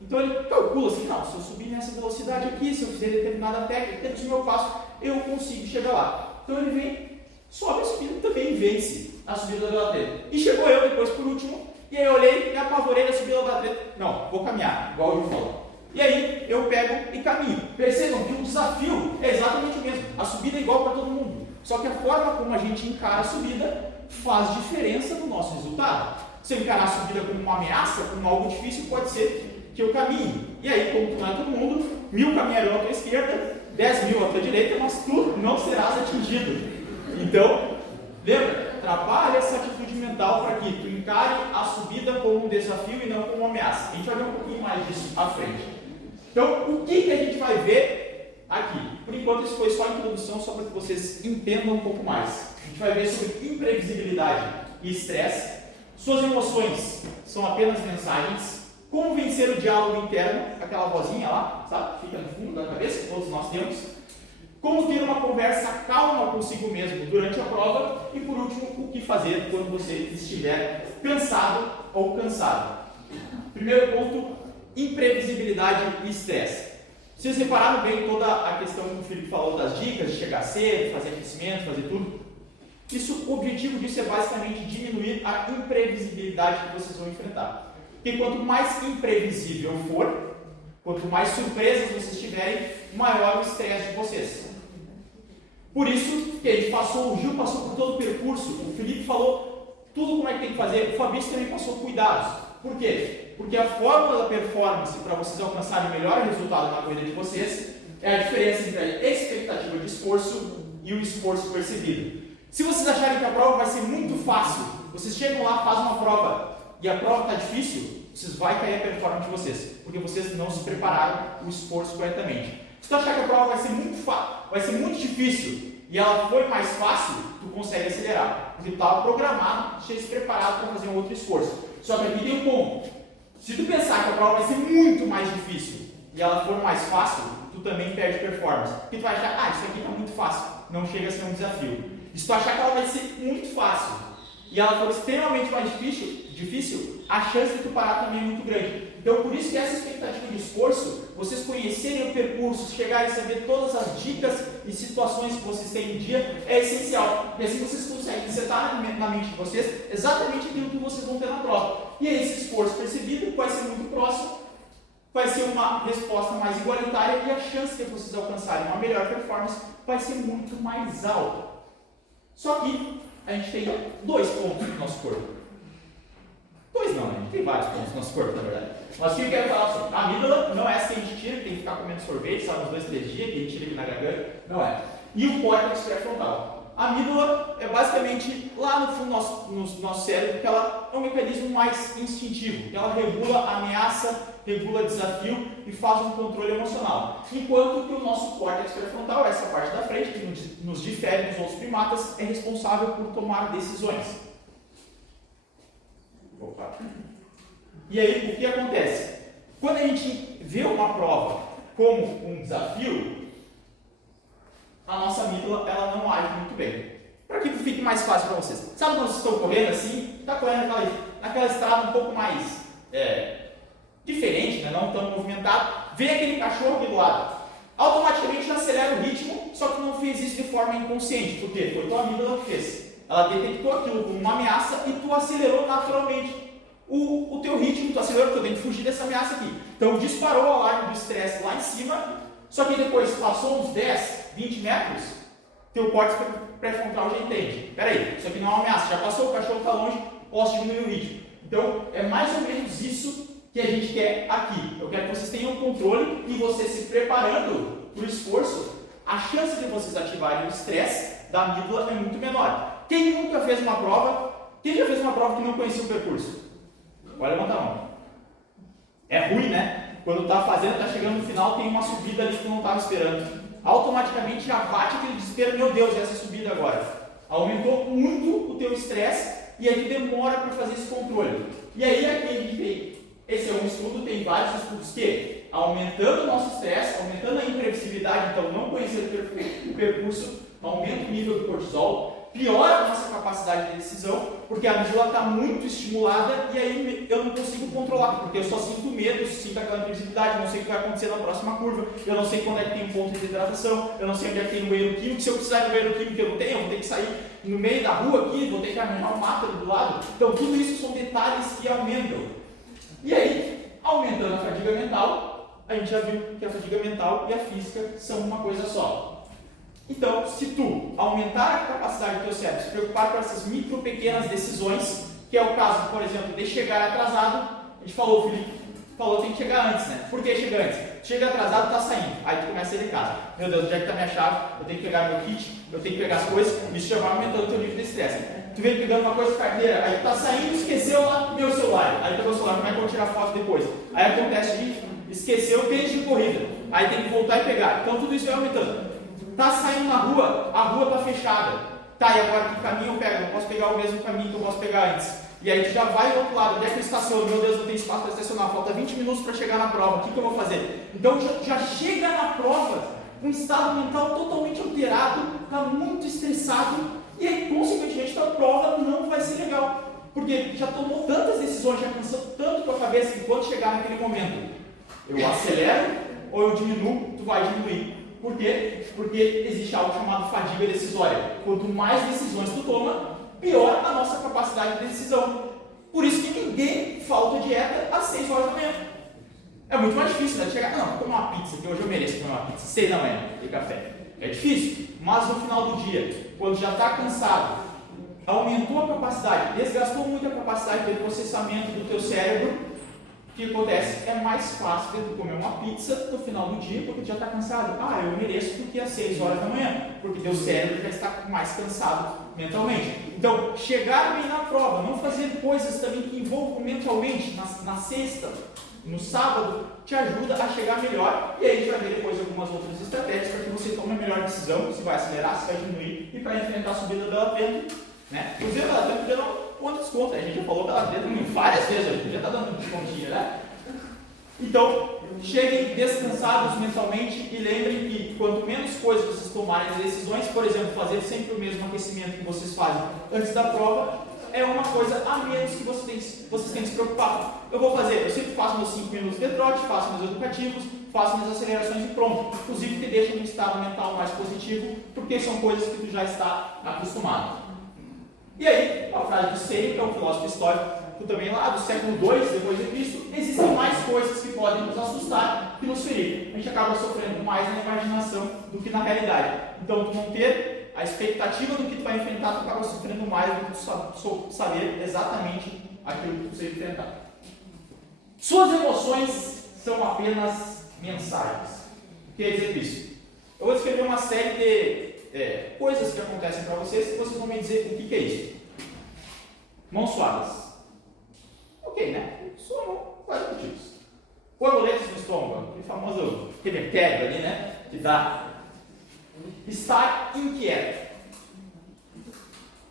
Então ele calcula assim: não, se eu subir nessa velocidade aqui, se eu fizer determinada técnica, dentro do meu passo, eu consigo chegar lá. Então ele vem, sobe a subida, também vence a subida da Bela Trento. E chegou eu depois por último, e aí eu olhei e apavorei a subida da Bela Trento. Não, vou caminhar, igual o Gil falou. E aí eu pego e caminho. Percebam que o desafio é exatamente o mesmo. A subida é igual para todo mundo. Só que a forma como a gente encara a subida faz diferença no nosso resultado. Se eu encarar a subida como uma ameaça, como algo difícil, pode ser que eu caminhe. E aí, como tu não é todo mundo, 1000 caminharão à tua esquerda, 10.000 à tua direita, mas tu não serás atingido. Então, lembra? Trabalha essa atitude mental para que tu encare a subida como um desafio e não como uma ameaça. A gente vai ver um pouquinho mais disso à frente. Então, o que a gente vai ver aqui? Por enquanto, isso foi só a introdução, só para que vocês entendam um pouco mais. A gente vai ver sobre imprevisibilidade e estresse. Suas emoções são apenas mensagens. Como vencer o diálogo interno, aquela vozinha lá, sabe? Fica no fundo da cabeça, todos nós temos. Como ter uma conversa calma consigo mesmo durante a prova. E por último, o que fazer quando você estiver cansado ou cansado. Primeiro ponto, imprevisibilidade e estresse. Vocês repararam bem toda a questão que o Felipe falou das dicas, de chegar cedo, fazer aquecimento, fazer tudo? O objetivo disso é basicamente diminuir a imprevisibilidade que vocês vão enfrentar. Porque quanto mais imprevisível for, quanto mais surpresas vocês tiverem, maior o estresse de vocês. Por isso que a gente o Gil passou por todo o percurso, o Felipe falou tudo como é que tem que fazer, o Fabrício também passou cuidados. Por quê? Porque a fórmula da performance para vocês alcançarem o melhor resultado na corrida de vocês é a diferença entre a expectativa de esforço e o esforço percebido. Se vocês acharem que a prova vai ser muito fácil, vocês chegam lá, fazem uma prova e a prova está difícil, vocês vai cair a performance de vocês, porque vocês não se prepararam o esforço corretamente. Se tu achar que a prova vai ser muito difícil e ela foi mais fácil, tu consegue acelerar, porque tu estava programado, tinha se preparado para fazer um outro esforço. Só que aqui tem um ponto. Se tu pensar que a prova vai ser muito mais difícil e ela for mais fácil, tu também perde performance. Porque tu vai achar, isso aqui está muito fácil, não chega a ser um desafio. E se tu achar que ela vai ser muito fácil e ela for extremamente mais difícil, a chance de tu parar também é muito grande. Então, por isso que essa expectativa de esforço, vocês conhecerem o percurso, chegarem a saber todas as dicas e situações que vocês têm em dia, é essencial. Porque assim vocês conseguem setar na mente de vocês exatamente aquilo que vocês vão ter na prova. E aí, esse esforço percebido vai ser muito próximo, vai ser uma resposta mais igualitária e a chance de vocês alcançarem uma melhor performance vai ser muito mais alta. Só que a gente tem 2 pontos no nosso corpo. 2 não, né? A gente tem vários pontos no nosso corpo, na verdade. Mas o que eu quero falar sobre? A amígdala não é essa que a gente tira, que tem que ficar comendo sorvete, só uns 2, 3 dias, que a gente tira aqui na garganta. Não é. E o córtex pré-frontal. A amígdala é basicamente lá no fundo do nosso cérebro, que ela é um mecanismo mais instintivo, que ela regula a ameaça, regula desafio e faz um controle emocional. Enquanto que o nosso córtex pré-frontal, essa parte da frente, que nos difere dos outros primatas, é responsável por tomar decisões. Opa. E aí, o que acontece? Quando a gente vê uma prova como um desafio, a nossa amígdala ela não age muito bem. Para que fique mais fácil para vocês. Sabe quando vocês estão correndo assim, está correndo naquela estrada um pouco mais diferente, né? Não tão movimentado, vê aquele cachorro aqui do lado. Automaticamente acelera o ritmo, só que não fez isso de forma inconsciente. Por quê? Foi tua amígdala que fez. Ela detectou aquilo como uma ameaça e tu acelerou naturalmente o teu ritmo, tu acelerou porque eu tenho que fugir dessa ameaça aqui. Então disparou o alarme do estresse lá em cima, só que depois passou uns 10, 20 metros, teu córtex pré-frontal já entende. Peraí, isso aqui não é uma ameaça, já passou, o cachorro está longe, posso diminuir o ritmo. Então é mais ou menos isso que a gente quer aqui. Eu quero que vocês tenham controle e vocês se preparando para o esforço, a chance de vocês ativarem o estresse da amígdala é muito menor. Quem nunca fez uma prova? Quem já fez uma prova que não conhecia o percurso? Pode levantar a mão. É ruim, né? Quando tá fazendo, tá chegando no final, tem uma subida ali que tu não estava esperando. Automaticamente já bate aquele desespero, meu Deus, essa subida agora. Aumentou muito o teu estresse e aí tu demora para fazer esse controle. E aí aqui a gente tem, esse é um estudo, tem vários estudos que, aumentando o nosso estresse, aumentando a imprevisibilidade, então não conhecer o percurso, aumenta o nível do cortisol, piora a nossa capacidade de decisão, porque a amígdala está muito estimulada e aí eu não consigo controlar, porque eu só sinto medo, sinto aquela imprevisibilidade, não sei o que vai acontecer na próxima curva, eu não sei quando é que tem um ponto de hidratação, eu não sei onde é que tem um banheiro químico, se eu precisar de um banheiro químico eu não tenho, eu vou ter que sair no meio da rua aqui, vou ter que arranjar um mato ali do lado. Então tudo isso são detalhes que aumentam. E aí, aumentando a fadiga mental, a gente já viu que a fadiga mental e a física são uma coisa só. Então, se tu aumentar a capacidade do teu cérebro, se preocupar com essas micro pequenas decisões, que é o caso, por exemplo, de chegar atrasado, a gente falou, o Felipe falou, tem que chegar antes, né? Por que chegar antes? Chega atrasado, tá saindo, aí tu começa a ir de casa. Meu Deus, onde é que tá minha chave? Eu tenho que pegar meu kit, eu tenho que pegar as coisas, isso já vai aumentando o teu nível de estresse. Tu vem pegando uma coisa, carteira, aí tu tá saindo, esqueceu lá meu celular, aí pegou o celular, como é que eu vou tirar foto depois? Aí acontece de esqueceu o tênis de corrida, aí tem que voltar e pegar. Então tudo isso vai aumentando. Tá saindo na rua, a rua tá fechada. Tá, e agora que caminho eu pego? Não posso pegar o mesmo caminho que eu posso pegar antes. E aí tu já vai do outro lado, onde é que eu estaciono? Meu Deus, não tem espaço para estacionar, falta 20 minutos para chegar na prova, o que eu vou fazer? Então já chega na prova com um estado mental totalmente alterado, está muito estressado, e aí, consequentemente, a prova não vai ser legal. Porque já tomou tantas decisões, já cansou tanto tua cabeça que quando chegar naquele momento, eu acelero ou eu diminuo, tu vai diminuir. Por quê? Porque existe algo chamado fadiga decisória. Quanto mais decisões tu toma, pior a nossa capacidade de decisão. Por isso que ninguém falta dieta às 6 horas da manhã. É muito mais difícil, né? Chegar, não, vou comer uma pizza, que hoje eu mereço comer uma pizza, 6 da manhã, e café. É difícil, mas no final do dia, quando já está cansado, aumentou a capacidade, desgastou muito a capacidade de processamento do teu cérebro, o que acontece? É mais fácil de tu comer uma pizza no final do dia, porque tu já está cansado. Ah, eu mereço porque é às 6 horas da manhã, porque teu cérebro já está mais cansado mentalmente. Então, chegar bem na prova, não fazer coisas também que envolvam mentalmente na sexta, no sábado, te ajuda a chegar melhor, e aí a gente vai ver depois algumas outras estratégias para que você tome a melhor decisão, se vai acelerar, se vai diminuir, e para enfrentar a subida da Atento, né? Inclusive, a Atento podia dar um desconto, a gente já falou pela Atento várias vezes, a gente podia estar dando um descontinho, né? Então, cheguem descansados mentalmente e lembrem que quanto menos coisas vocês tomarem as decisões, por exemplo, fazer sempre o mesmo aquecimento que vocês fazem antes da prova, é uma coisa a menos que vocês têm que se preocupar. Eu vou fazer, eu sempre faço meus 5 minutos de trote, faço meus educativos, faço minhas acelerações e pronto. Inclusive te deixa num estado mental mais positivo, porque são coisas que tu já está acostumado. E aí, a frase de Sêneca, que é um filósofo histórico também lá do século II depois de Cristo, existem mais coisas que podem nos assustar que nos ferir. A gente acaba sofrendo mais na imaginação do que na realidade. Então, tu não ter a expectativa do que tu vai enfrentar, tu acaba sofrendo mais do que tu saber exatamente aquilo que tu precisa enfrentar. Suas emoções são apenas mensagens. O que quer dizer isso? Eu vou descrever uma série de coisas que acontecem para vocês e vocês vão me dizer o que é isso. Mãos suadas. Ok, né? Sua mão, quais motivos? Borboletas no estômago, aquele famoso revertério ali, né? Que dá. Estar inquieto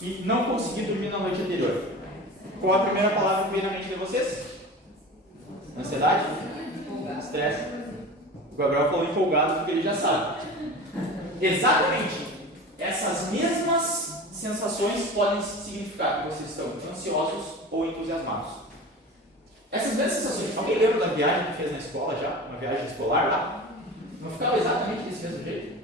e não conseguir dormir na noite anterior. Qual a primeira palavra que vem na mente de vocês? Ansiedade? Estresse? O Gabriel falou empolgado porque ele já sabe. Exatamente. Essas mesmas sensações podem significar que vocês estão ansiosos ou entusiasmados. Essas mesmas sensações, alguém lembra da viagem que fez na escola já? Uma viagem escolar lá? Não ficava exatamente desse mesmo jeito?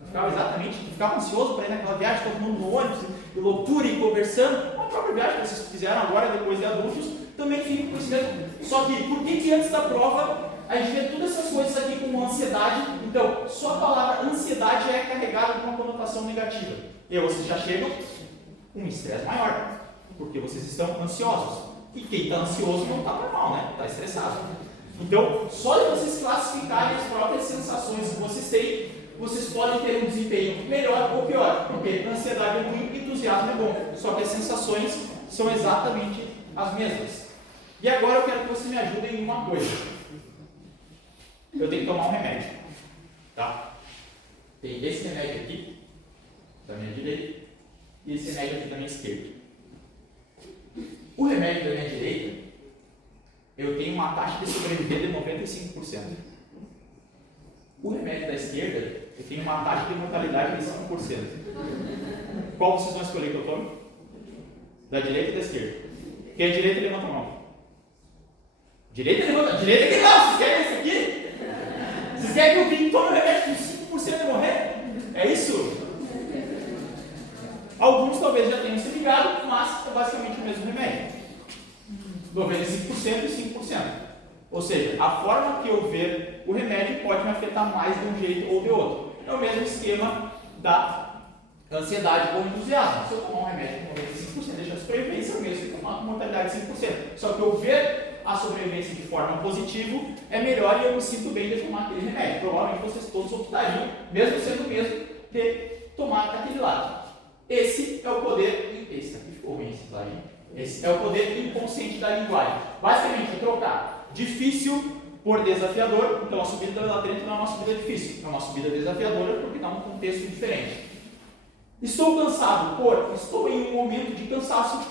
Não ficava exatamente? Não ficava ansioso para ir naquela viagem, todo mundo no ônibus, e loucura e conversando? A própria viagem que vocês fizeram agora, depois de adultos, também fica com isso mesmo. Só que, por que antes da prova, a gente vê todas essas coisas aqui como ansiedade? Então, só a palavra ansiedade é carregada com uma conotação negativa. E aí vocês já chegam com um estresse maior, porque vocês estão ansiosos. E quem está ansioso não está normal, né? Está estressado. Então, só de vocês classificarem as próprias sensações que vocês têm, vocês podem ter um desempenho melhor ou pior. Porque ansiedade é ruim, entusiasmo é bom. Só que as sensações são exatamente as mesmas. E agora eu quero que você me ajude em uma coisa. Eu tenho que tomar um remédio. Tá? Tem esse remédio aqui, da minha direita, e esse remédio aqui da minha esquerda. O remédio da minha direita, eu tenho uma taxa de sobreviver de 95%. O remédio da esquerda, eu tenho uma taxa de mortalidade de 5%. Qual vocês vão escolher que eu tome? Da direita e da esquerda? Quem é direita, levanta a mão. Direita, levanta. Direita que não, vocês querem isso aqui? Vocês querem que eu vim e tome o remédio com 5% de morrer? É isso? Alguns talvez já tenham se ligado, mas é basicamente o mesmo remédio. 95% e 5%. Ou seja, a forma que eu ver o remédio pode me afetar mais de um jeito ou de outro. É o mesmo esquema da ansiedade ou entusiasmo. Se eu tomar um remédio com 95% deixa a sobrevivência, eu mesmo tomar com mortalidade de 5%. Só que eu ver a sobrevivência de forma positiva é melhor e eu me sinto bem de tomar aquele remédio. Provavelmente vocês todos optariam, mesmo sendo o mesmo, de tomar aquele lado. Esse é o poder. Esse aqui ficou ruim, esse slide. Esse é o poder inconsciente da linguagem. Basicamente, é trocar difícil por desafiador. Então, a subida da latrina não é uma subida difícil, é uma subida desafiadora porque dá um contexto diferente. Estou cansado por, estou em um momento de cansaço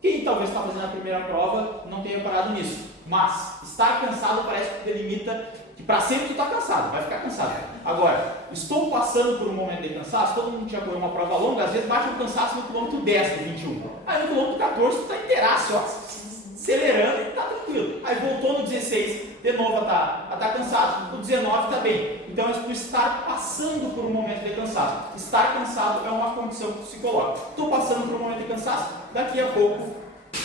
Quem talvez está fazendo a primeira prova não tenha reparado nisso, mas estar cansado parece que delimita que para sempre tu está cansado, vai ficar cansado. Agora, estou passando por um momento de cansaço, todo mundo já correu uma prova longa, às vezes bate um cansaço no quilômetro 10 do 21. Aí no quilômetro 14 tu está inteiraço, ó, acelerando e está tranquilo. Aí voltou no 16, de novo tá cansado, no 19 está bem. Então é tu estar passando por um momento de cansaço. Estar cansado é uma condição que tu se coloca. Estou passando por um momento de cansaço, daqui a pouco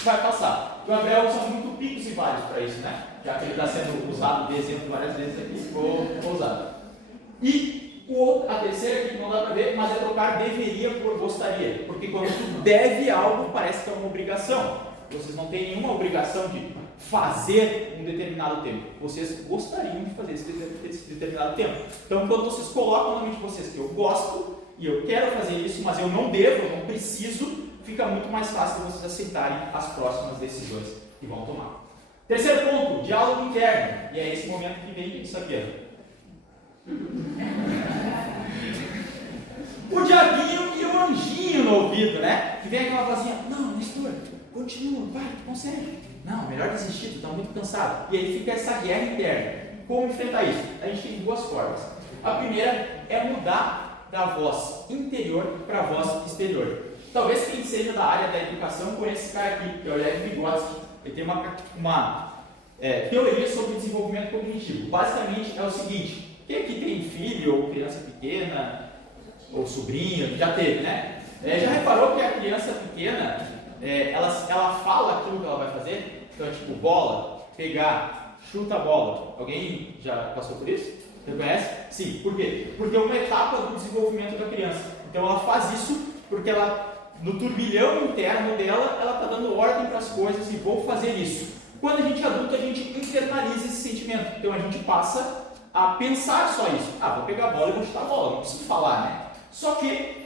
vai passar. O Gabriel usa muito picos e vales para isso, né? Já que ele está sendo usado de exemplo várias vezes aqui, vou usar. E a terceira que não dá para ver, mas é trocar deveria por gostaria. Porque quando tu deve algo, parece que é uma obrigação. Vocês não têm nenhuma obrigação de fazer um determinado tempo. Vocês gostariam de fazer esse determinado tempo. Então, quando vocês colocam na mente de vocês que eu gosto e eu quero fazer isso, mas eu não devo, eu não preciso, fica muito mais fácil de vocês aceitarem as próximas decisões que vão tomar. Terceiro ponto, diálogo interno. E é esse momento que vem isso aqui. O diabinho e o anjinho no ouvido, né? Que vem aquela vozinha, não, Nestor, continua, vai, tu consegue. Não, melhor desistir, tu está muito cansado. E aí fica essa guerra interna. Como enfrentar isso? A gente tem duas formas. A primeira é mudar da voz interior para a voz exterior. Talvez quem seja da área da educação conheça esse cara aqui, que é o Lev Vygotsky. Ele tem uma teoria sobre desenvolvimento cognitivo. Basicamente é o seguinte: quem aqui tem filho ou criança pequena, ou sobrinho, já teve, né? Já reparou que a criança pequena, ela fala aquilo que ela vai fazer? Então é tipo, bola, pegar, chuta a bola. Alguém já passou por isso? Você conhece? Sim. Por quê? Porque é uma etapa do desenvolvimento da criança. Então ela faz isso porque ela, no turbilhão interno dela, ela está dando ordem para as coisas e vou fazer isso. Quando a gente é adulto, a gente internaliza esse sentimento. Então a gente passa a pensar só isso. Vou pegar a bola e vou chutar a bola. Não preciso falar, né? Só que,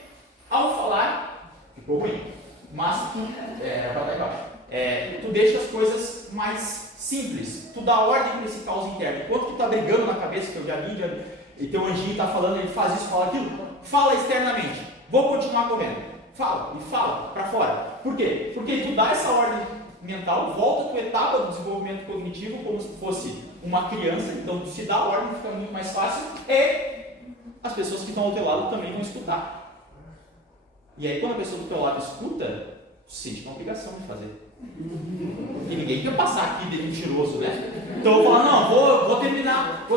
ao falar, ficou ruim. Mas era para lá embaixo. Tu deixa as coisas mais simples. Tu dá ordem para esse caos interno. Enquanto tu está brigando na cabeça, que eu já vi, e teu anjinho está falando, ele faz isso, fala aquilo, fala externamente. Vou continuar correndo. Fala, e fala para fora. Por quê? Porque tu dá essa ordem mental, volta a tua etapa do desenvolvimento cognitivo como se fosse uma criança, então tu se dá a ordem, fica muito mais fácil, e as pessoas que estão ao teu lado também vão escutar. E aí quando a pessoa do teu lado escuta, tu sente uma obrigação de fazer. E ninguém quer passar aqui de mentiroso, né? Então eu vou falar, não, vou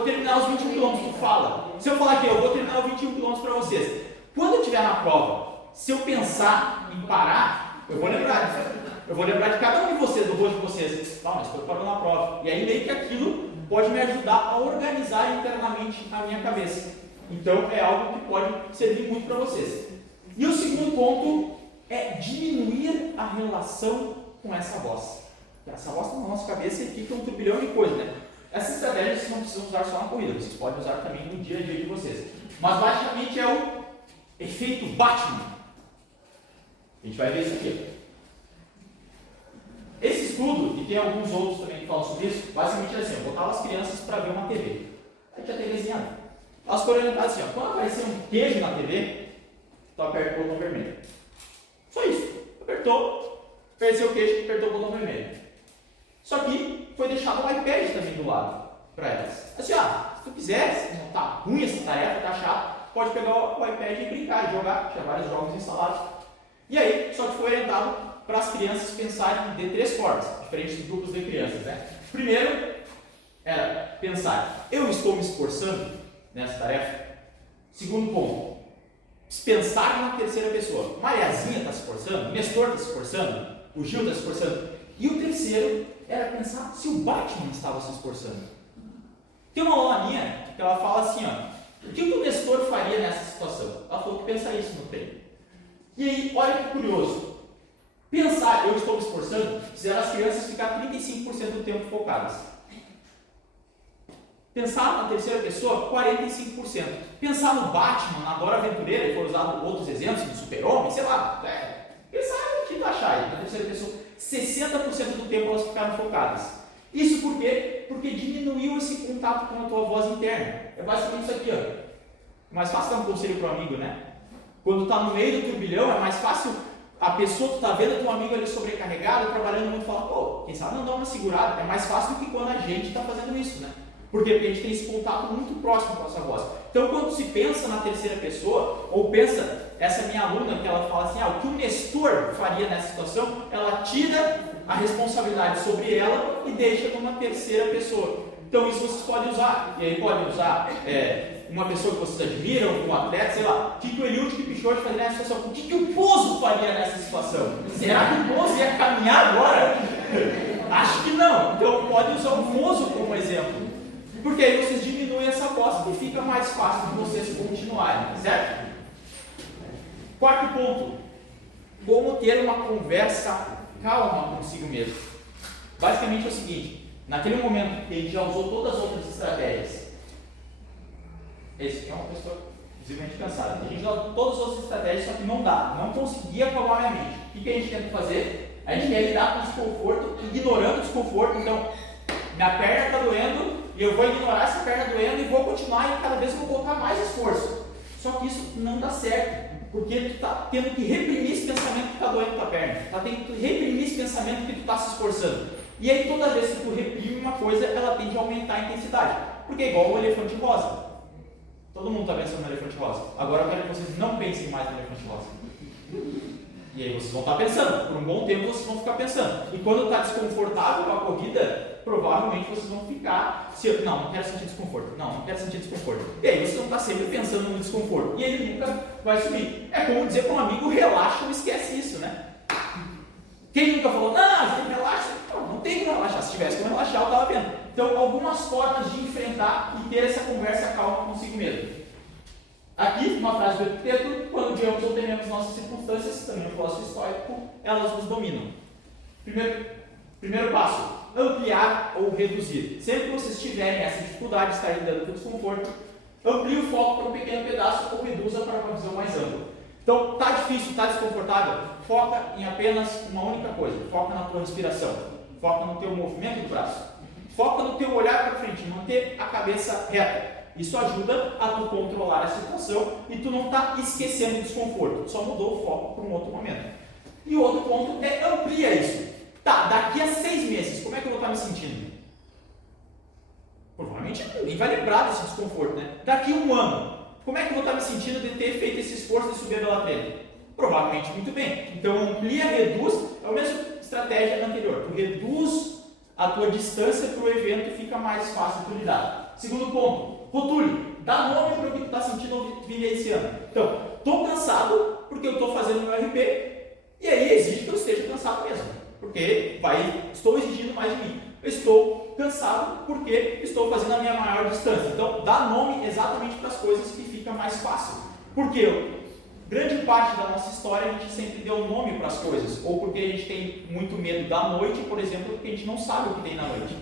terminar os 21 km, tu fala. Se eu falar aqui, eu vou terminar os 21 km para vocês. Quando eu estiver na prova, se eu pensar em parar, eu vou lembrar de cada um de vocês, do rosto de vocês. Mas estou parando na prova. E aí meio que aquilo pode me ajudar a organizar internamente a minha cabeça. Então é algo que pode servir muito para vocês. E o segundo ponto é diminuir a relação com essa voz. Essa voz está na nossa cabeça e fica um turbilhão de coisas, né? Essa estratégia vocês não precisam usar só na corrida, vocês podem usar também no dia a dia de vocês. Mas basicamente é o efeito Batman. A gente vai ver isso aqui. Esse estudo, e tem alguns outros também que falam sobre isso, basicamente é assim: eu botava as crianças para ver uma TV. Aí tinha a TVzinha. Elas foram orientadas assim: quando aparecer um queijo na TV, tu aperta o botão vermelho. Só isso. Apertou, apareceu o queijo, apertou o botão vermelho. Só que foi deixado o iPad também do lado para elas. Assim, se tu quiser, se não tá ruim essa tarefa, tá chato, pode pegar o iPad e brincar, e jogar, tinha vários jogos instalados. E aí, só que foi orientado para as crianças pensarem de três formas, diferentes grupos de crianças, né? Primeiro, era pensar, eu estou me esforçando nessa tarefa? Segundo ponto, pensar na terceira pessoa. Mariazinha está se esforçando? O Nestor está se esforçando? O Gil está se esforçando? E o terceiro era pensar se o Batman estava se esforçando. Tem uma aluna minha que ela fala assim, o que o Nestor faria nessa situação? Ela falou que pensa isso no treino. E aí, olha que curioso. Pensar, eu estou me esforçando, fizeram as crianças ficar 35% do tempo focadas. Pensar na terceira pessoa, 45%. Pensar no Batman, na Dora Aventureira, e for usado outros exemplos, no Super-Homem, sei lá. Pensar no que tu achar aí, na terceira pessoa, 60% do tempo elas ficaram focadas. Isso por quê? Porque diminuiu esse contato com a tua voz interna. É basicamente isso aqui, Mais fácil dar um conselho para o amigo, né? Quando está no meio do turbilhão, é mais fácil a pessoa, tu tá vendo teu amigo ali sobrecarregado, trabalhando muito, fala, pô, quem sabe não dá uma segurada. É mais fácil do que quando a gente está fazendo isso, né? Por quê? Porque a gente tem esse contato muito próximo com a nossa voz. Então, quando se pensa na terceira pessoa, ou pensa, essa minha aluna que ela fala assim, o que o Nestor faria nessa situação, ela tira a responsabilidade sobre ela e deixa numa terceira pessoa. Então, isso vocês podem usar. E aí podem usar uma pessoa que vocês admiram, um atleta, sei lá, o que o Eliud Kipchoge faria nessa situação? O que o Bozo faria nessa situação? Será que o Bozo ia caminhar agora? Acho que não. Então, podem usar o Bozo como exemplo. Porque aí vocês diminuem essa voz e fica mais fácil de vocês continuarem, certo? Quarto ponto. Como ter uma conversa calma consigo mesmo. Basicamente é o seguinte, naquele momento que a gente já usou todas as outras estratégias, esse aqui é uma pessoa visivelmente cansada, a gente já usou todas as outras estratégias, só que não dá, não conseguia acalmar minha mente. O que a gente tenta fazer? A gente quer lidar com o desconforto, ignorando o desconforto. Então, minha perna está doendo e eu vou ignorar essa perna doendo e vou continuar e cada vez eu vou colocar mais esforço. Só que isso não dá certo, porque tu está tendo que reprimir esse pensamento que está doendo tua perna, está tendo que reprimir esse pensamento que tu está se esforçando. E aí toda vez que tu reprime uma coisa, ela tende a aumentar a intensidade, porque é igual o elefante rosa. Todo mundo está pensando no elefante rosa. Agora eu quero que vocês não pensem mais no elefante rosa. E aí vocês vão estar pensando, por um bom tempo vocês vão ficar pensando. E quando está desconfortável com a corrida, provavelmente vocês vão ficar, não quero sentir desconforto, não quero sentir desconforto. E aí vocês vão estar sempre pensando no desconforto. E ele nunca vai subir. É como dizer para um amigo, relaxa ou esquece isso, né? Quem nunca falou, não, você relaxa? Não tem que relaxar. Se tivesse como relaxar, eu estava vendo. Então, algumas formas de enfrentar e ter essa conversa calma consigo mesmo. Aqui, uma frase do Epiteto, quando digamos ou tememos nossas circunstâncias, também no filósofo estoico, elas nos dominam. Primeiro passo, ampliar ou reduzir. Sempre que vocês tiverem essa dificuldade de estar lidando com o desconforto, amplie o foco para um pequeno pedaço ou reduza para uma visão mais ampla. Então, está difícil, está desconfortável? Foca em apenas uma única coisa. Foca na tua respiração. Foca no teu movimento do braço. Foca no teu olhar para frente, manter a cabeça reta. Isso ajuda a tu controlar a situação e tu não está esquecendo o desconforto. Só mudou o foco para um outro momento. E o outro ponto é amplia isso. Tá, daqui a 6 meses, como é que eu vou estar me sentindo? Provavelmente ninguém vai lembrar desse desconforto, né? Daqui a 1 ano, como é que eu vou estar me sentindo de ter feito esse esforço de subir a Bela-Trena? Provavelmente muito bem. Então amplia, reduz, é a mesma estratégia anterior. Tu reduz a tua distância para o evento e fica mais fácil de lidar. Segundo ponto, rotule. Dá nome para o que tu está sentindo ou vivenciando. Então, estou cansado porque eu estou fazendo meu RP e aí exige que eu esteja cansado mesmo. Porque estou exigindo mais de mim. Eu estou cansado porque estou fazendo a minha maior distância. Então, dá nome exatamente para as coisas que fica mais fácil. Porque grande parte da nossa história a gente sempre deu nome para as coisas. Ou porque a gente tem muito medo da noite, por exemplo, porque a gente não sabe o que tem na noite.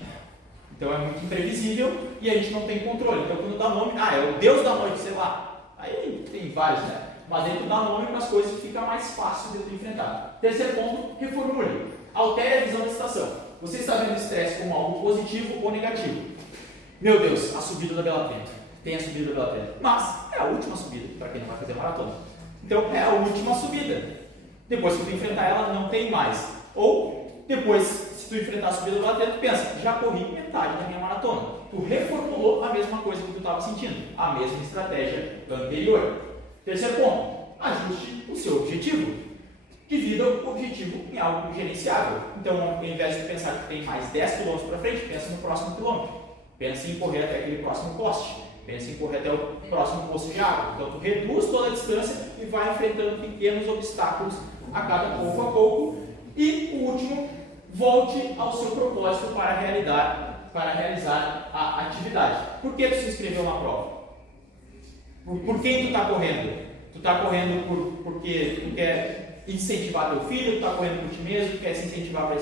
Então é muito imprevisível e a gente não tem controle. Então quando dá nome, é o Deus da noite, sei lá. Aí tem vários, né? Mas aí tu dá nome para as coisas que fica mais fácil de tu enfrentar. Terceiro ponto, reformule. Altere a visão da situação. Você está vendo o estresse como algo positivo ou negativo? Meu Deus, a subida da Bela-Trena. Tem a subida da Bela-Trena. Mas é a última subida, para quem não vai fazer maratona. Então é a última subida. Depois que tu enfrentar ela, não tem mais. Ou depois, se tu enfrentar a subida da Bela-Trena, tu pensa, já corri metade da minha maratona. Tu reformulou a mesma coisa que tu estava sentindo. A mesma estratégia anterior. Terceiro ponto, ajuste o seu objetivo. Divida o objetivo em algo gerenciável. Então, ao invés de pensar que tem mais 10 km para frente, pensa no próximo quilômetro. Pensa em correr até aquele próximo poste. Pensa em correr até o próximo poço de água. Então, tu reduz toda a distância e vai enfrentando pequenos obstáculos a cada pouco a pouco. E o último, volte ao seu propósito para realizar a atividade. Por que tu se inscreveu na prova? Por quem tu está correndo? Tu está correndo porque tu quer incentivar teu filho, tu está correndo por ti mesmo, tu quer se incentivar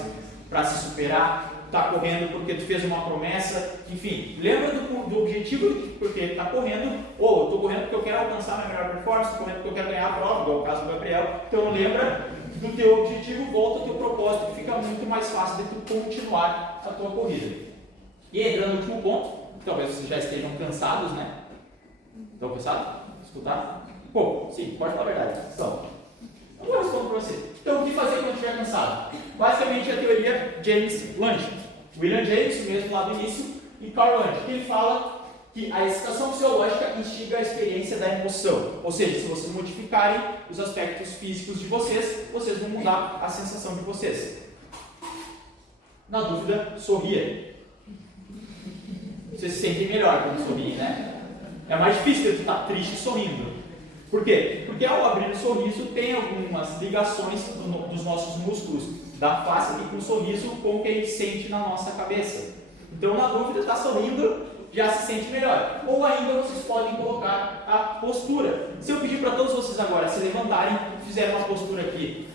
para se superar, tu está correndo porque tu fez uma promessa, enfim, lembra do objetivo porque tu está correndo, ou eu estou correndo porque eu quero alcançar a minha melhor performance, estou correndo porque eu quero ganhar a prova, igual o caso do Gabriel. Então lembra do teu objetivo, volta ao teu propósito, que fica muito mais fácil de tu continuar a tua corrida. E entrando no último ponto, talvez vocês já estejam cansados, né? Estão cansados? Escutar? Pô, sim, pode falar a verdade. Então, eu não vou responder para você. Então, o que fazer quando estiver cansado? Basicamente, a teoria James Lange. William James, o mesmo lá do início, e Carl Lange, que ele fala que a excitação fisiológica instiga a experiência da emoção. Ou seja, se vocês modificarem os aspectos físicos de vocês, vocês vão mudar a sensação de vocês. Na dúvida, sorria. Vocês se sentem melhor quando sorriem, né? É mais difícil de estar triste sorrindo. Por quê? Porque ao abrir o sorriso tem algumas ligações dos nossos músculos da face e com o sorriso com o que a gente sente na nossa cabeça. Então, na dúvida, está sorrindo, já se sente melhor. Ou ainda vocês podem colocar a postura. Se eu pedir para todos vocês agora se levantarem e fizerem uma postura aqui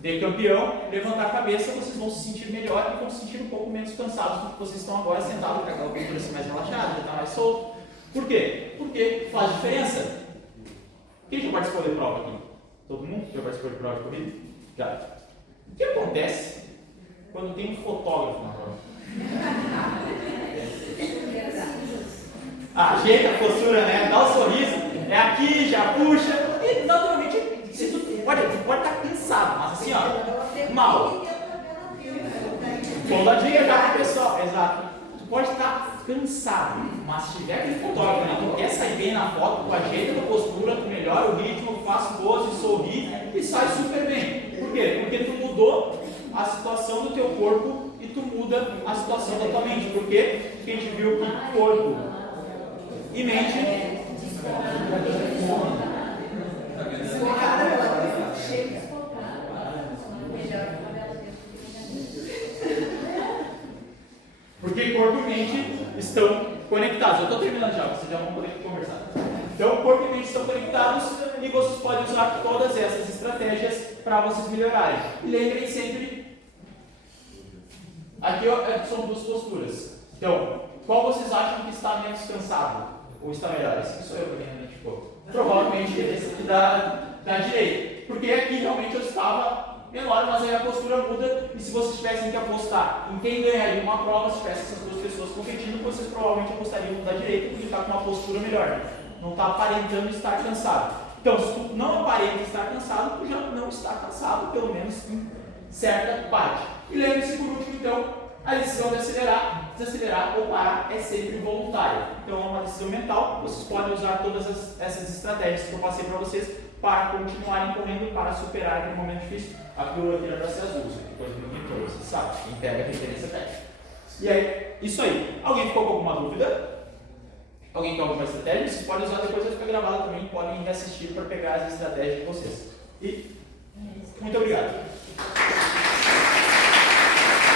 de campeão, levantar a cabeça, vocês vão se sentir melhor e vão se sentir um pouco menos cansados do que vocês estão agora sentados, com aquela postura assim mais relaxada, já está mais solto. Por quê? Porque faz diferença. Quem já participou de prova aqui? Todo mundo já participou de prova de corrida? Já. O que acontece quando tem um fotógrafo na prova? Ajeita a postura, né? Dá um sorriso, é aqui, já puxa, e naturalmente tu pode estar cansado, mas assim, ó, mal. Vou dar dica já pro pessoal, exato. Tu pode estar cansado, mas se tiver aquele fotógrafo, né? Tu quer sair bem na foto, tu ajeita a postura, tu melhora o ritmo, faz pose, sorri e sai super bem. Por quê? Porque tu mudou a situação do teu corpo e tu muda a situação da tua mente. Por quê? Porque a gente viu que o corpo e mente porque corpo e mente estão conectados. Eu estou terminando já, vocês já vão poder conversar. Então, corpo e mente estão conectados e vocês podem usar todas essas estratégias para vocês melhorarem. E lembrem sempre, aqui são duas posturas. Então, qual vocês acham que está menos cansado? Ou está melhor? Esse sou eu que realmente ficou. Provavelmente esse aqui da direita. Porque aqui realmente eu estava menor, mas aí a postura muda. E se vocês tivessem que apostar em quem ganharia uma prova, se tivessem essas duas pessoas competindo, vocês provavelmente apostariam no da direita, porque está com uma postura melhor. Não está aparentando estar cansado. Então, se tu não aparenta estar cansado, tu já não está cansado, pelo menos em certa parte. E lembre-se, por último, então, a decisão de desacelerar ou parar é sempre voluntária. Então é uma decisão mental, vocês podem usar todas essas estratégias que eu passei para vocês para continuarem correndo, para superar aquele momento difícil. A pílula aqui para ser azul, isso aqui coisa muito mentor, vocês sabem, quem pega a referência pega. E aí, isso aí. Alguém ficou com alguma dúvida? Alguém quer alguma estratégia? Vocês podem usar, depois vai ficar gravado também, podem reassistir para pegar as estratégias de vocês. E muito obrigado.